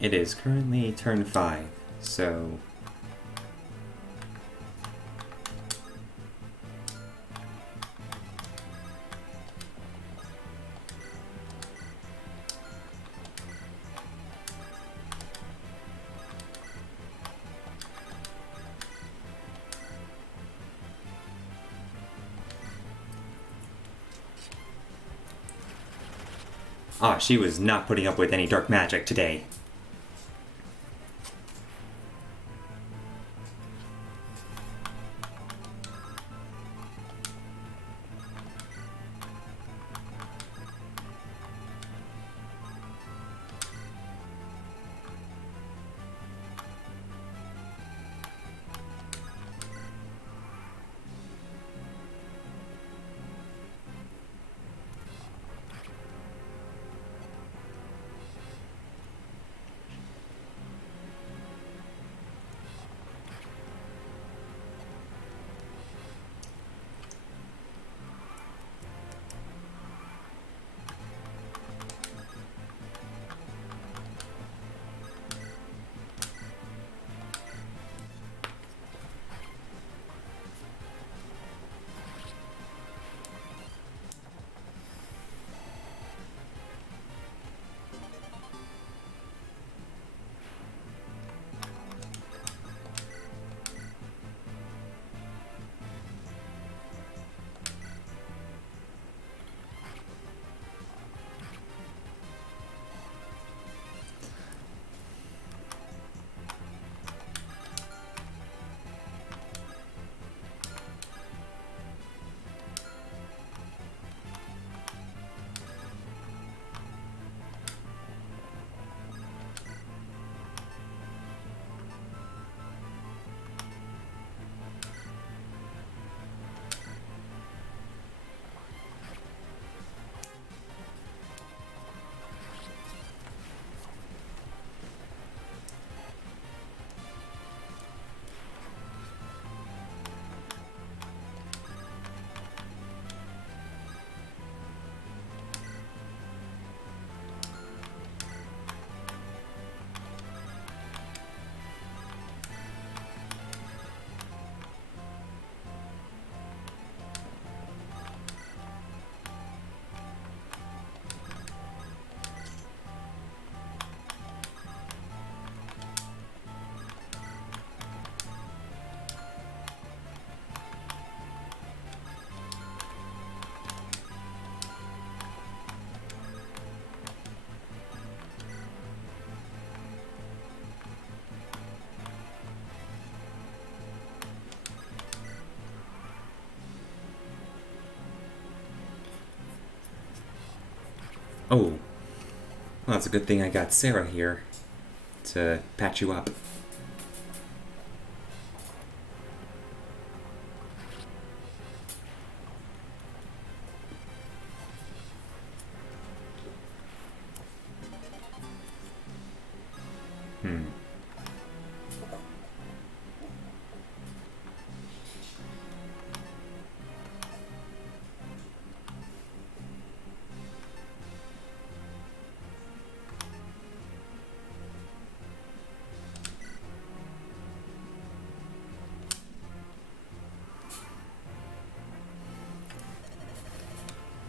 It is currently turn 5, so... Ah, she was not putting up with any dark magic today. Oh, well, it's a good thing I got Sarah here to patch you up.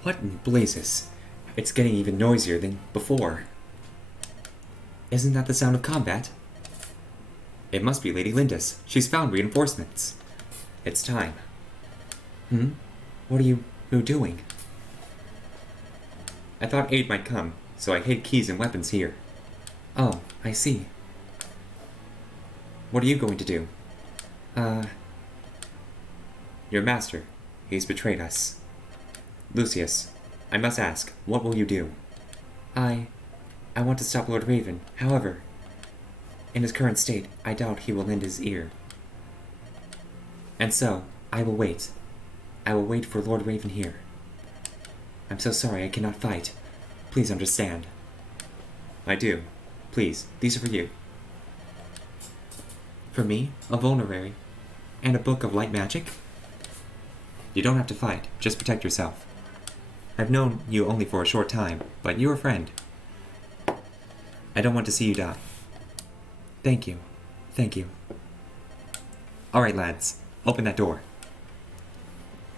What in blazes? It's getting even noisier than before. Isn't that the sound of combat? It must be Lady Lindis. She's found reinforcements. It's time. What are you doing? I thought aid might come, so I hid keys and weapons here. Oh, I see. What are you going to do? Your master. He's betrayed us. Lucius, I must ask, what will you do? I want to stop Lord Raven. However, in his current state, I doubt he will lend his ear. And so, I will wait. I will wait for Lord Raven here. I'm so sorry I cannot fight. Please understand. I do. Please, these are for you. For me, a vulnerary, and a book of light magic? You don't have to fight, just protect yourself. I've known you only for a short time, but you're a friend. I don't want to see you die. Thank you. Thank you. Alright, lads. Open that door.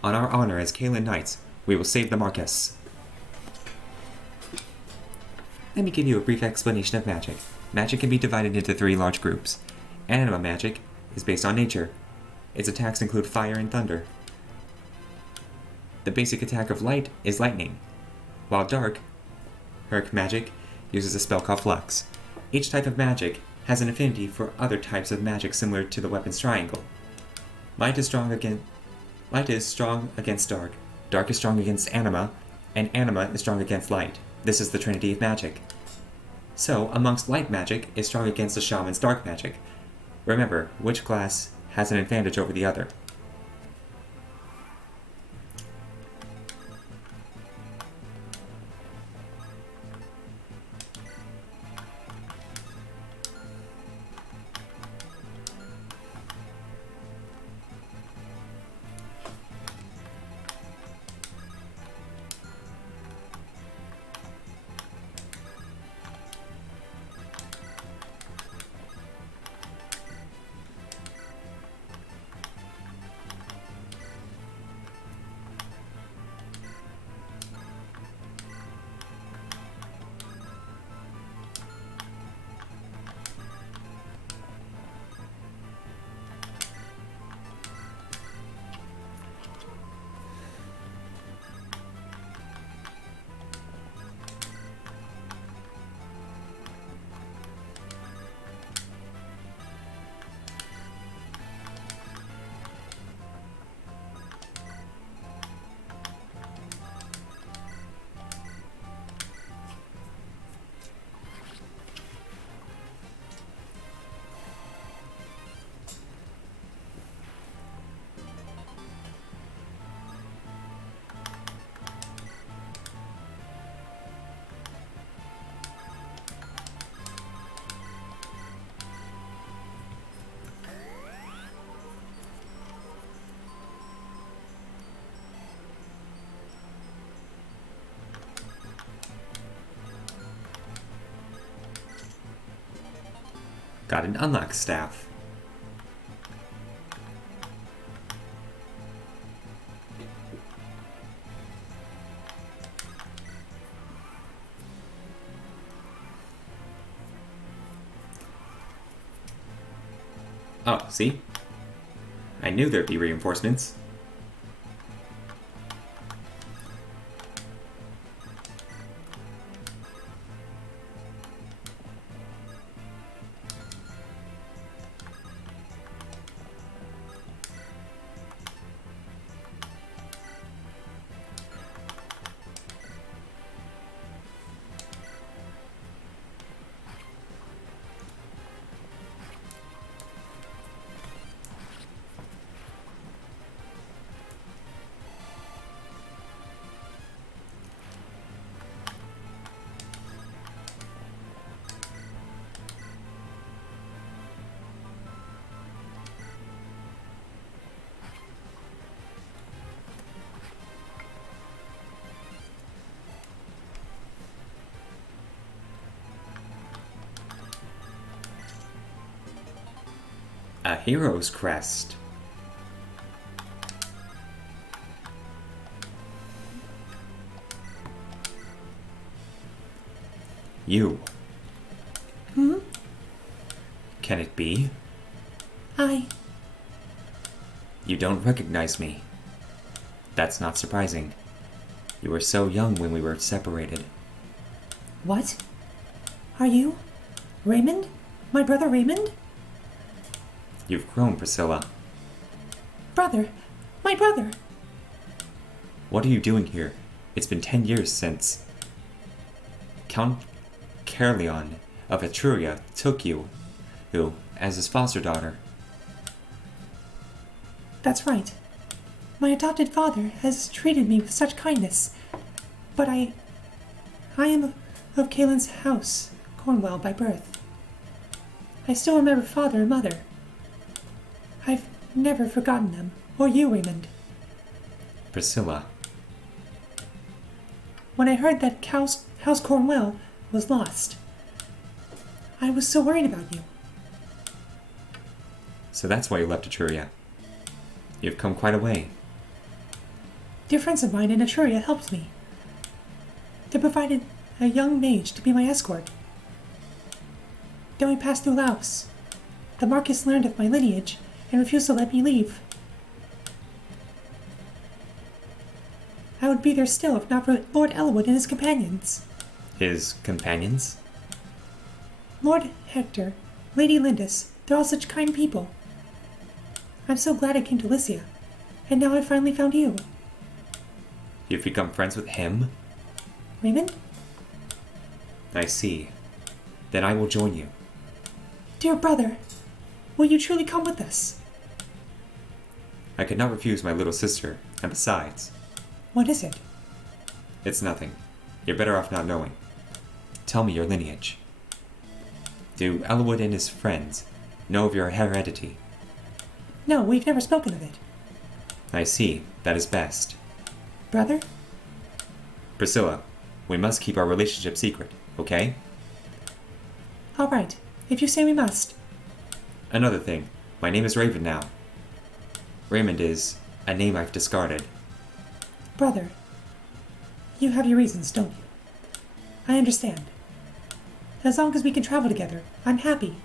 On our honor as Caelin Knights, we will save the Marquess. Let me give you a brief explanation of magic. Magic can be divided into 3 large groups. Anima magic is based on nature. Its attacks include fire and thunder. The basic attack of light is lightning, while dark, Herc magic, uses a spell called Flux. Each type of magic has an affinity for other types of magic similar to the weapon's triangle. Light is strong against dark, dark is strong against anima, and anima is strong against light. This is the trinity of magic. So, amongst light magic is strong against the shaman's dark magic. Remember, which class has an advantage over the other. Got an unlock staff. Oh, see? I knew there'd be reinforcements. A hero's crest. You. Hmm? Can it be? You don't recognize me. That's not surprising. You were so young when we were separated. What? Are you? Raymond? My brother Raymond? You've grown, Priscilla. Brother! My brother! What are you doing here? It's been 10 years since Count Caelin of Etruria took you, who, as his foster daughter. That's right. My adopted father has treated me with such kindness. But I am of Caelin's house, Cornwall, by birth. I still remember father and mother. I've never forgotten them, or you, Raymond. Priscilla. When I heard that House Cornwall was lost, I was so worried about you. So that's why you left Etruria. You've come quite a way. Dear friends of mine in Etruria helped me. They provided a young mage to be my escort. Then we passed through Laos. The Marquis learned of my lineage and refused to let me leave. I would be there still if not for Lord Elwood and his companions. His companions? Lord Hector, Lady Lindis, they're all such kind people. I'm so glad I came to Lycia, and now I finally found you. You've become friends with him? Raymond? I see. Then I will join you. Dear brother, will you truly come with us? I could not refuse my little sister, and besides... What is it? It's nothing. You're better off not knowing. Tell me your lineage. Do Elwood and his friends know of your heredity? No, we've never spoken of it. I see. That is best. Brother? Priscilla, we must keep our relationship secret, okay? All right, if you say we must. Another thing, my name is Raven now. Raymond is a name I've discarded. Brother, you have your reasons, don't you? I understand. As long as we can travel together, I'm happy.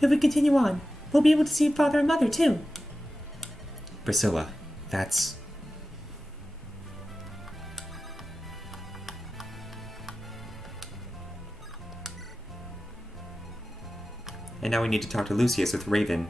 If we continue on, we'll be able to see father and mother, too. Priscilla, that's... And now we need to talk to Lucius with Raven.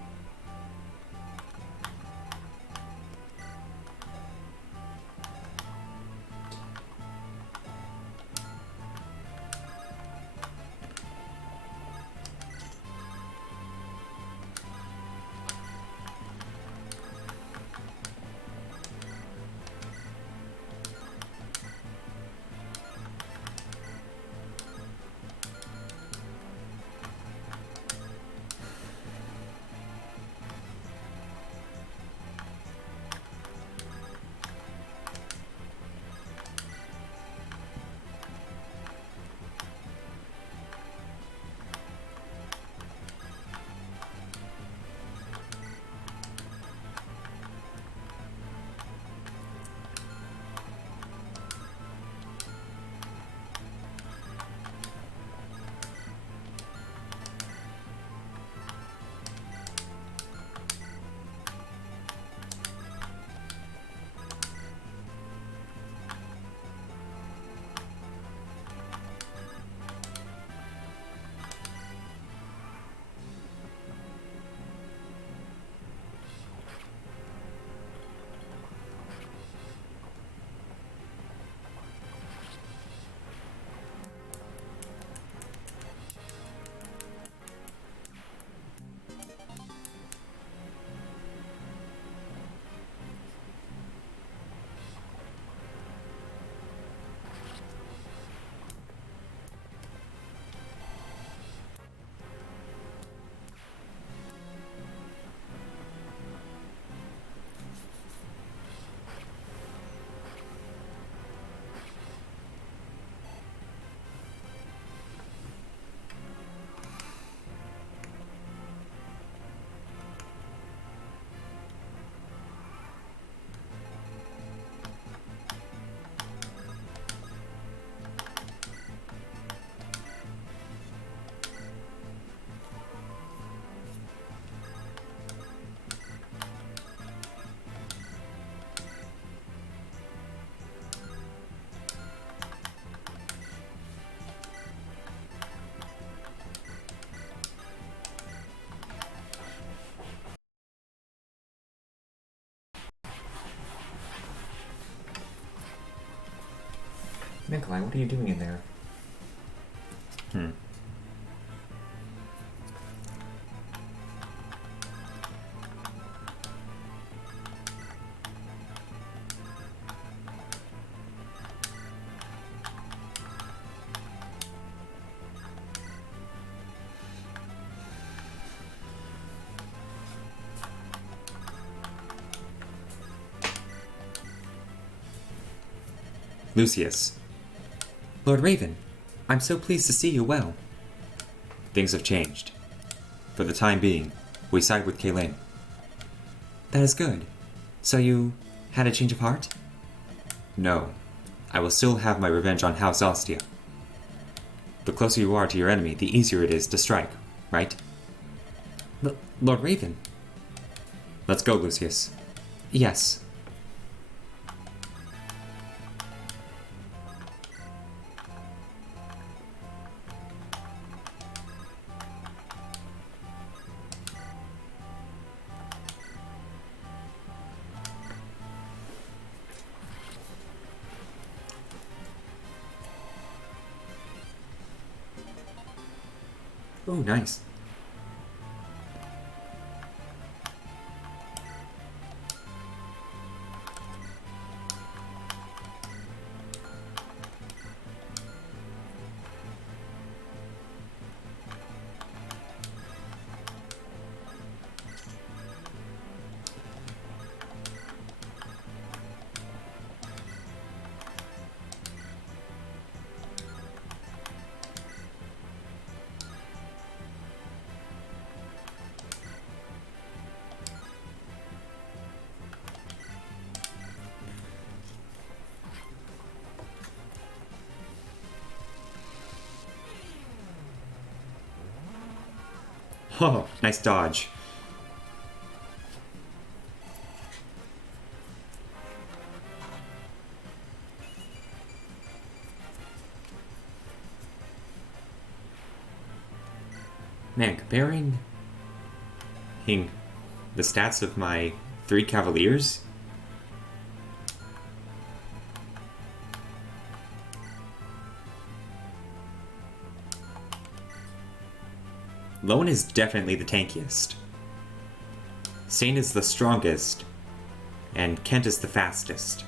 Nikolai, what are you doing in there? Lucius. Lord Raven, I'm so pleased to see you well. Things have changed. For the time being, we side with Caelin. That is good. So you had a change of heart? No. I will still have my revenge on House Ostia. The closer you are to your enemy, the easier it is to strike, right? Lord Raven. Let's go, Lucius. Yes. Oh, nice. Oh, nice dodge. Man, comparing the stats of my 3 Cavaliers, Lone is definitely the tankiest. Sane is the strongest, and Kent is the fastest.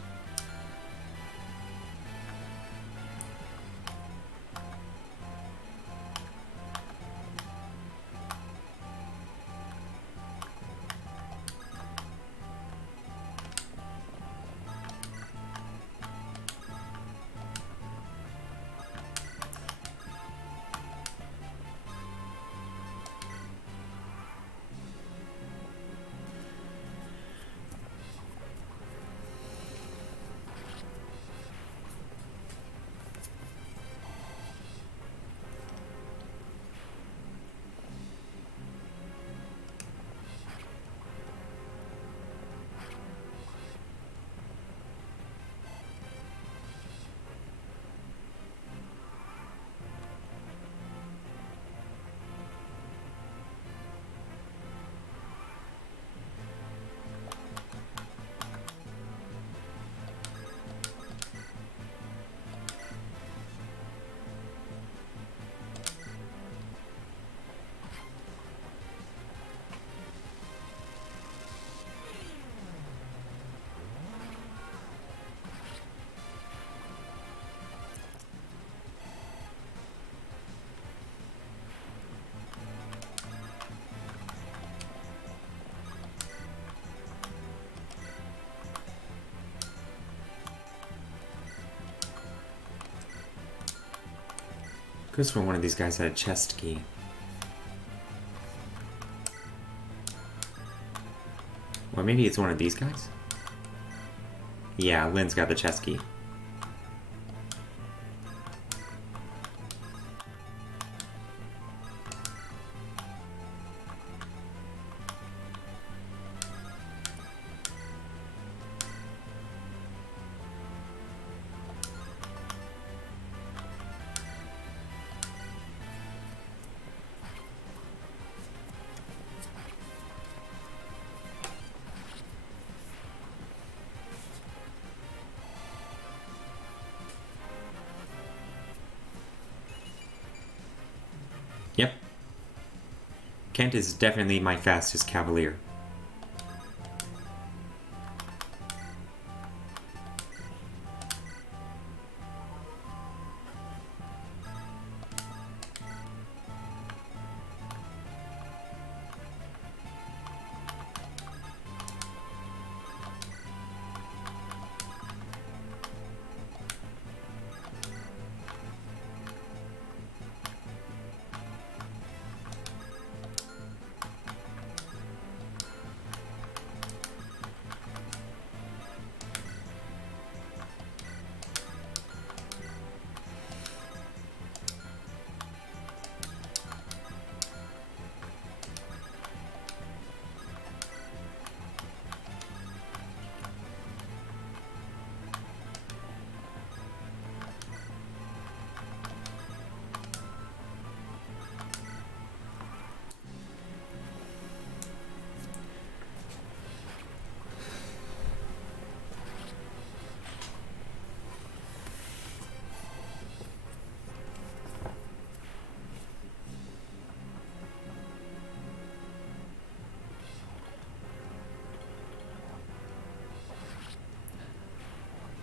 Could swear one of these guys had a chest key. Or maybe it's one of these guys? Yeah, Lynn's got the chest key. Yep. Kent is definitely my fastest cavalier.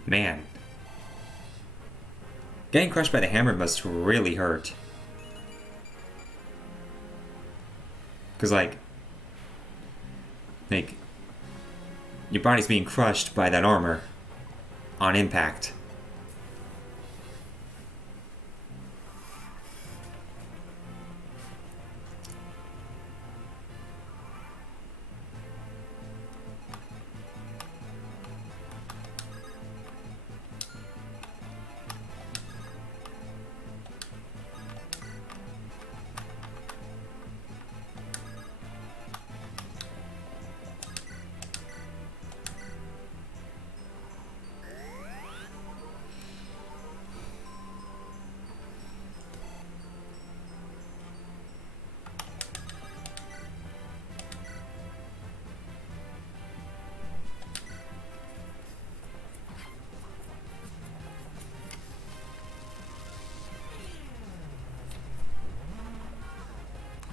Man. Getting crushed by the hammer must really hurt. Because, like, your body's being crushed by that armor on impact.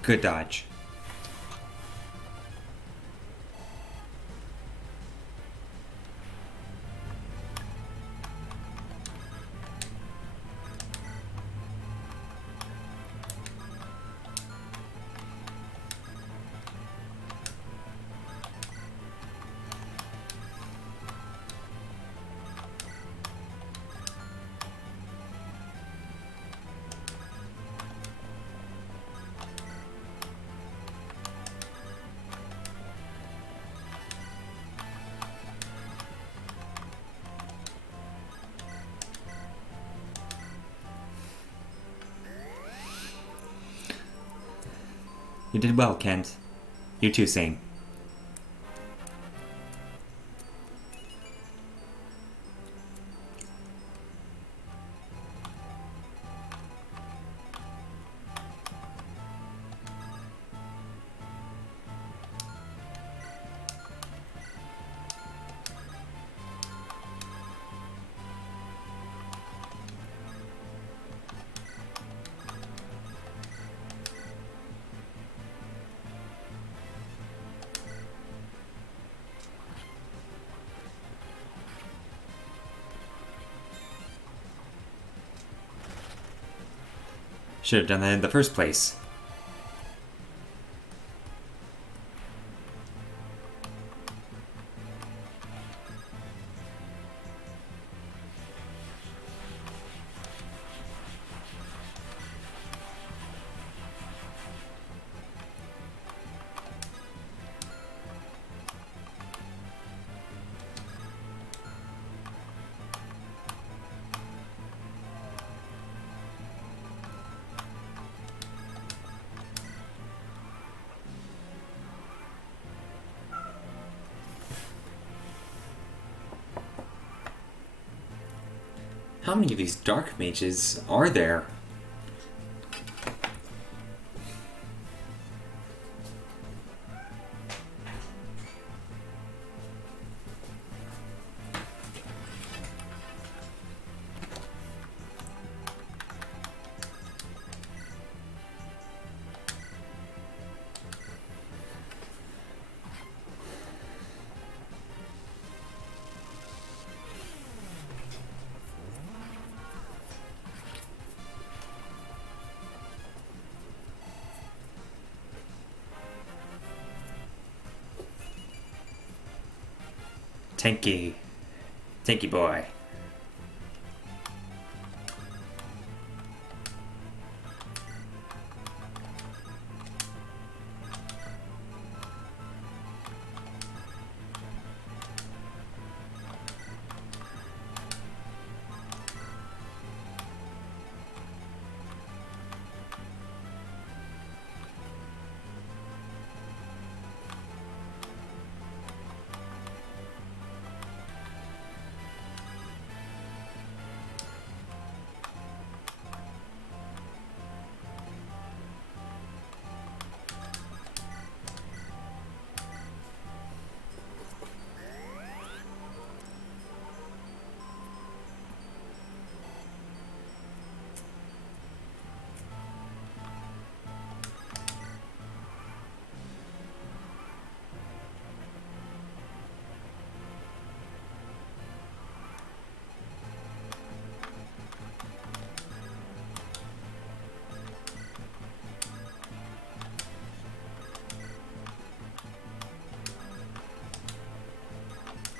Good dodge. You did well, Kent. You too, Sane. Should have done that in the first place. How many of these dark mages are there? Tanky. Tanky boy.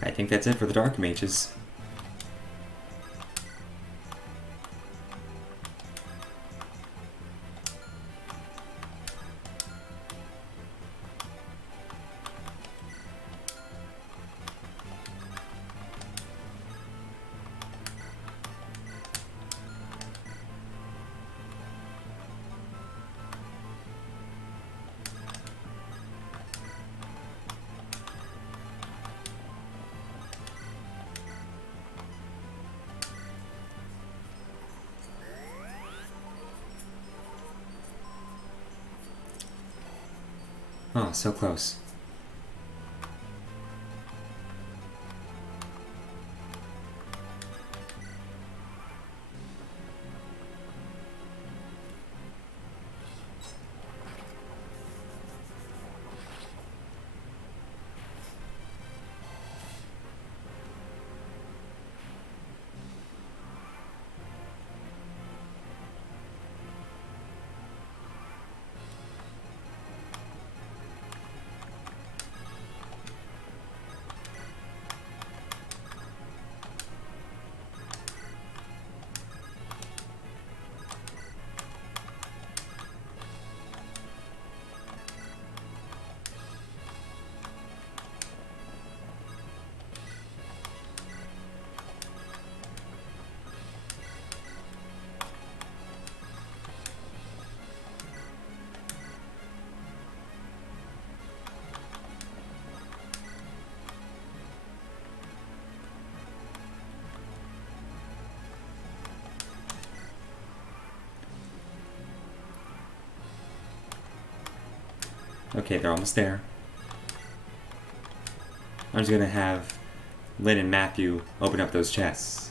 I think that's it for the Dark Mages. Oh, so close. Okay, they're almost there. I'm just gonna have Lynn and Matthew open up those chests.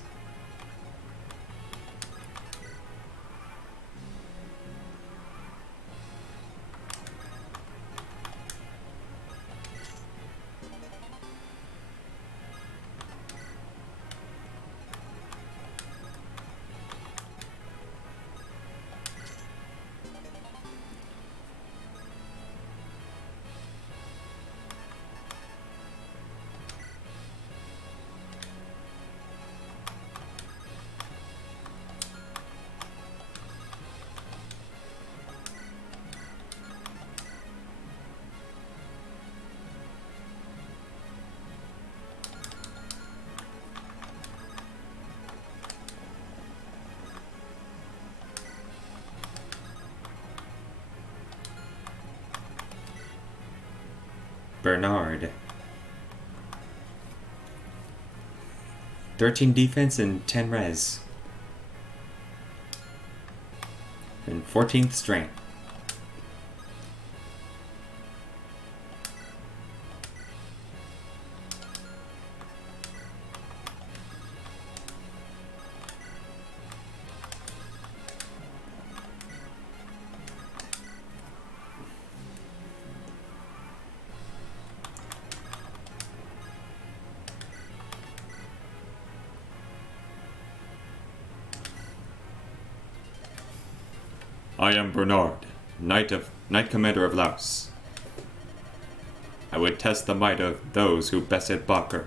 Bernard. 13 defense and 10 res. And 14th strength. I am Bernard, Knight Commander of Laos. I would test the might of those who bested Bakker.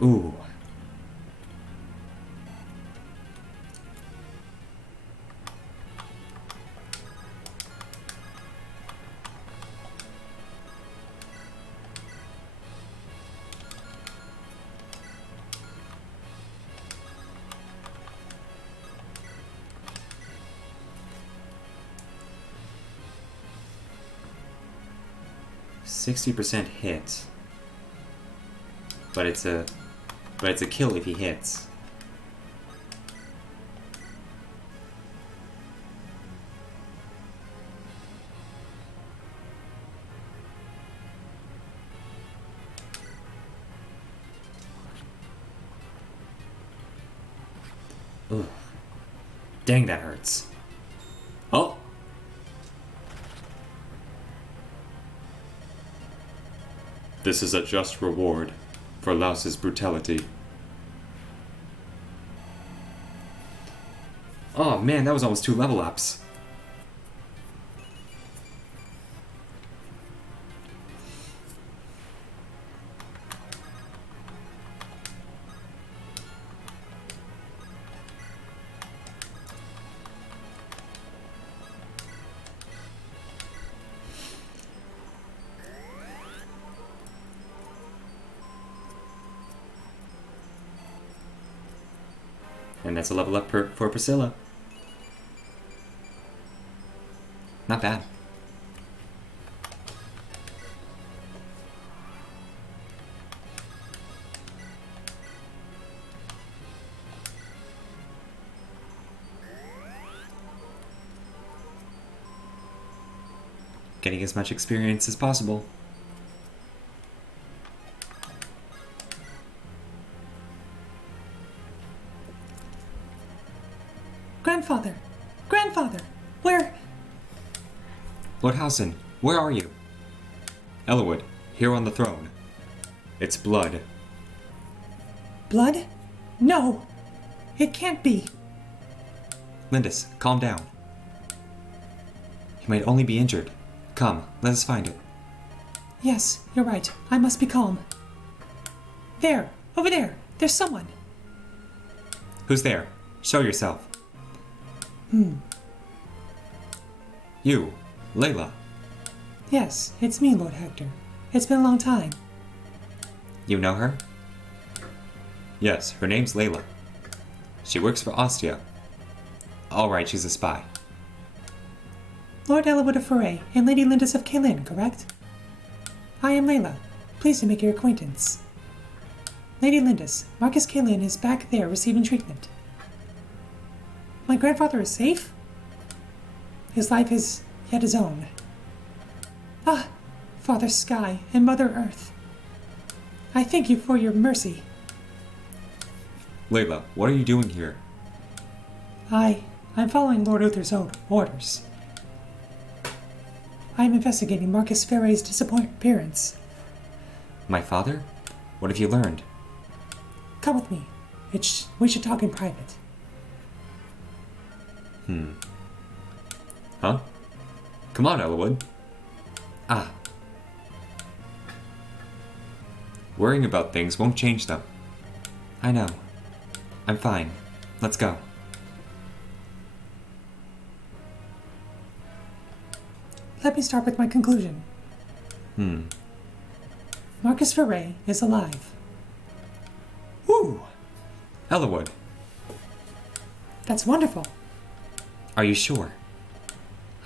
Ooh. %60 hit. But it's a kill if he hits. Ugh. Dang, that hurts. Oh! This is a just reward for Laos's brutality. Oh man, that was almost 2 level ups. And that's a level up for Priscilla. Not bad. Getting as much experience as possible. Grandfather! Grandfather! Where? Lord Howson, where are you? Eliwood, here on the throne. It's blood. Blood? No! It can't be! Lindis, calm down. He might only be injured. Come, let us find it. Yes, you're right. I must be calm. There! Over there! There's someone! Who's there? Show yourself. You, Layla. Yes, it's me, Lord Hector. It's been a long time. You know her? Yes, her name's Layla. She works for Ostia. Alright, she's a spy. Lord Eliwood of Foray and Lady Lindis of Caelin, correct? I am Layla. Pleased to make your acquaintance. Lady Lindis, Marcus Caelin is back there receiving treatment. My grandfather is safe? His life is yet his own. Ah, Father Sky and Mother Earth. I thank you for your mercy. Layla, what are you doing here? I'm following Lord Uther's own orders. I am investigating Marcus Ferre's disappearance. My father? What have you learned? Come with me. We should talk in private. Huh? Come on, Eliwood. Ah. Worrying about things won't change them. I know. I'm fine. Let's go. Let me start with my conclusion. Marcus Ferre is alive. Woo! Eliwood, That's wonderful. are you sure?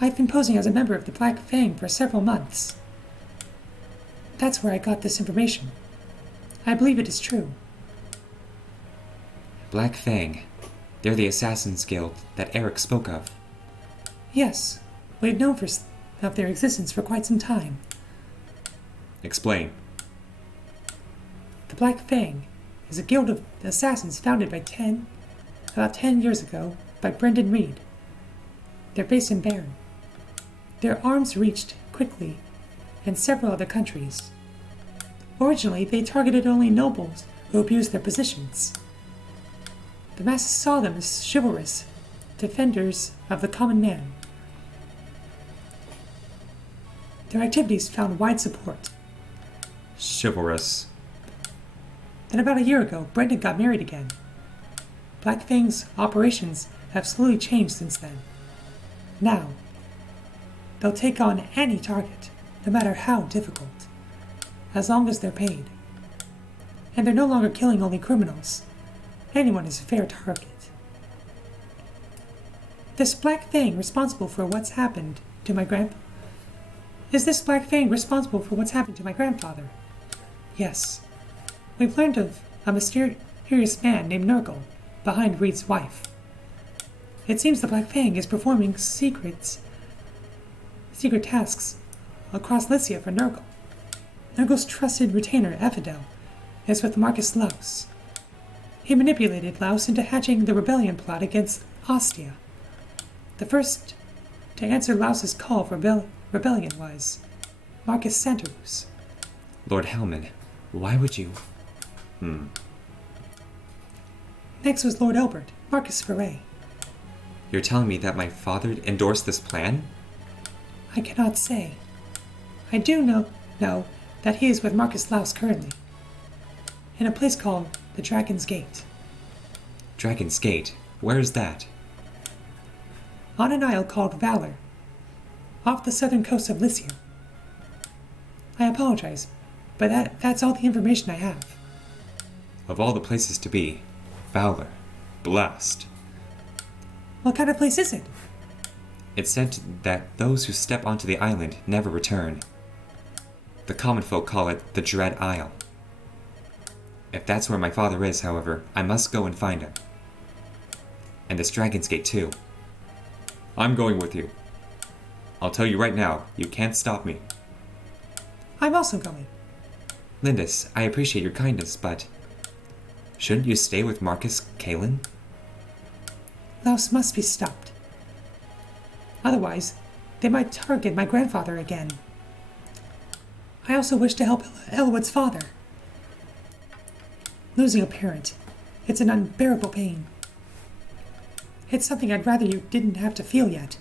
I've been posing as a member of the Black Fang for several months. That's where I got this information. I believe it is true. Black Fang. They're the Assassin's Guild that Eric spoke of. Yes, we've known of their existence for quite some time. Explain. The Black Fang is a guild of assassins founded about 10 years ago by Brendan Reed. They're based in Baron. Their arms reached quickly in several other countries. Originally, they targeted only nobles who abused their positions. The masses saw them as chivalrous defenders of the common man. Their activities found wide support. Chivalrous. Then about a year ago, Brendan got married again. Black Fang's operations have slowly changed since then. Now, they'll take on any target, no matter how difficult, as long as they're paid. And they're no longer killing only criminals. Anyone is a fair target. This Black Fang responsible for what's happened to my Is this Black Fang responsible for what's happened to my grandfather? Yes. We've learned of a mysterious man named Nurgle behind Reed's wife. It seems the Black Fang is performing secret tasks across Lycia for Nurgle. Nurgle's trusted retainer, Ephidel, is with Marcus Laus. He manipulated Laus into hatching the rebellion plot against Ostia. The first to answer Laus's call for rebellion was Marcus Santarus. Lord Hellman, why would you... Next was Lord Elbert, Marcus Foray. You're telling me that my father endorsed this plan? I cannot say. I do know that he is with Marcus Laus currently, in a place called the Dragon's Gate. Dragon's Gate? Where is that? On an isle called Valor, off the southern coast of Lycia. I apologize, but that's all the information I have. Of all the places to be, Valor. Blessed. What kind of place is it? It's said that those who step onto the island never return. The common folk call it the Dread Isle. If that's where my father is, however, I must go and find him. And this Dragon's Gate, too. I'm going with you. I'll tell you right now, you can't stop me. I'm also going. Lindis, I appreciate your kindness, but... shouldn't you stay with Marcus Caelin? Laus must be stopped. Otherwise, they might target my grandfather again. I also wish to help Elwood's father. Losing a parent, it's an unbearable pain. It's something I'd rather you didn't have to feel yet.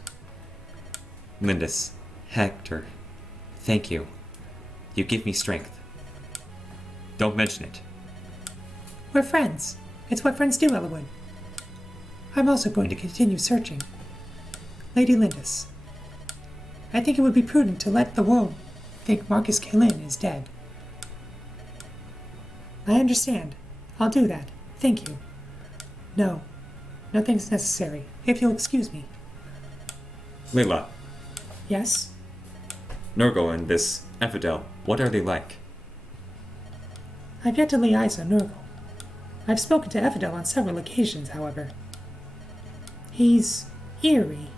Lindis, Hector, thank you. You give me strength. Don't mention it. We're friends. It's what friends do, Elwood. I'm also going to continue searching. Lady Lindis, I think it would be prudent to let the world think Marcus Caelin is dead. I understand. I'll do that. Thank you. No, nothing's necessary, if you'll excuse me. Layla. Yes? Nurgle and this Ephidel, what are they like? I've yet to lay eyes on Nurgle. I've spoken to Ephidel on several occasions, however. He's eerie.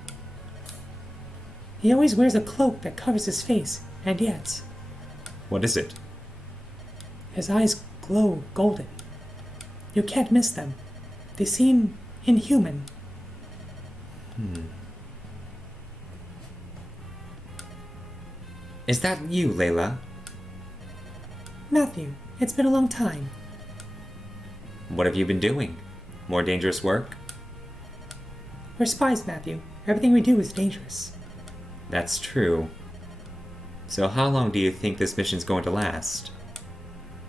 He always wears a cloak that covers his face, and yet... What is it? His eyes glow golden. You can't miss them. They seem inhuman. Is that you, Layla? Matthew, it's been a long time. What have you been doing? More dangerous work? We're spies, Matthew. Everything we do is dangerous. That's true. So how long do you think this mission's going to last?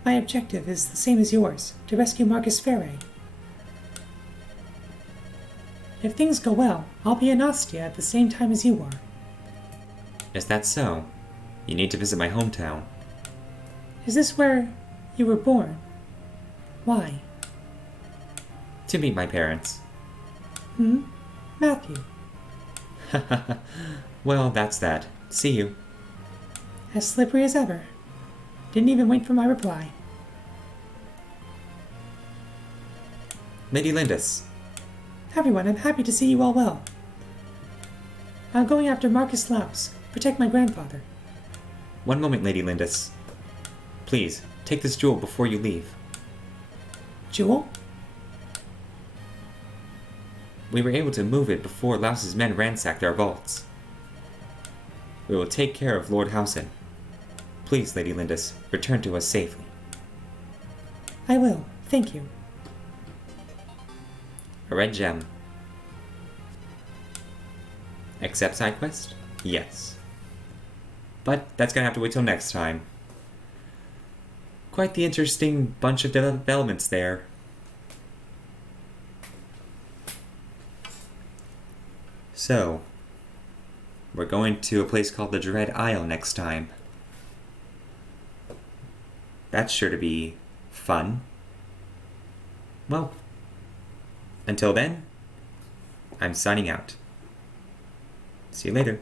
My objective is the same as yours, to rescue Marcus Foray. If things go well, I'll be in Ostia at the same time as you are. Is that so? You need to visit my hometown. Is this where you were born? Why? To meet my parents. Matthew. Well, that's that. See you. As slippery as ever. Didn't even wait for my reply. Lady Lindis. Everyone, I'm happy to see you all well. I'm going after Marcus Laus. Protect my grandfather. One moment, Lady Lindis. Please, take this jewel before you leave. Jewel? We were able to move it before Laus's men ransacked our vaults. We will take care of Lord Housen. Please, Lady Lindis, return to us safely. I will. Thank you. A red gem. Accept side quest? Yes. But that's gonna have to wait till next time. Quite the interesting bunch of developments there. So, we're going to a place called the Dread Isle next time. That's sure to be fun. Well, until then, I'm signing out. See you later.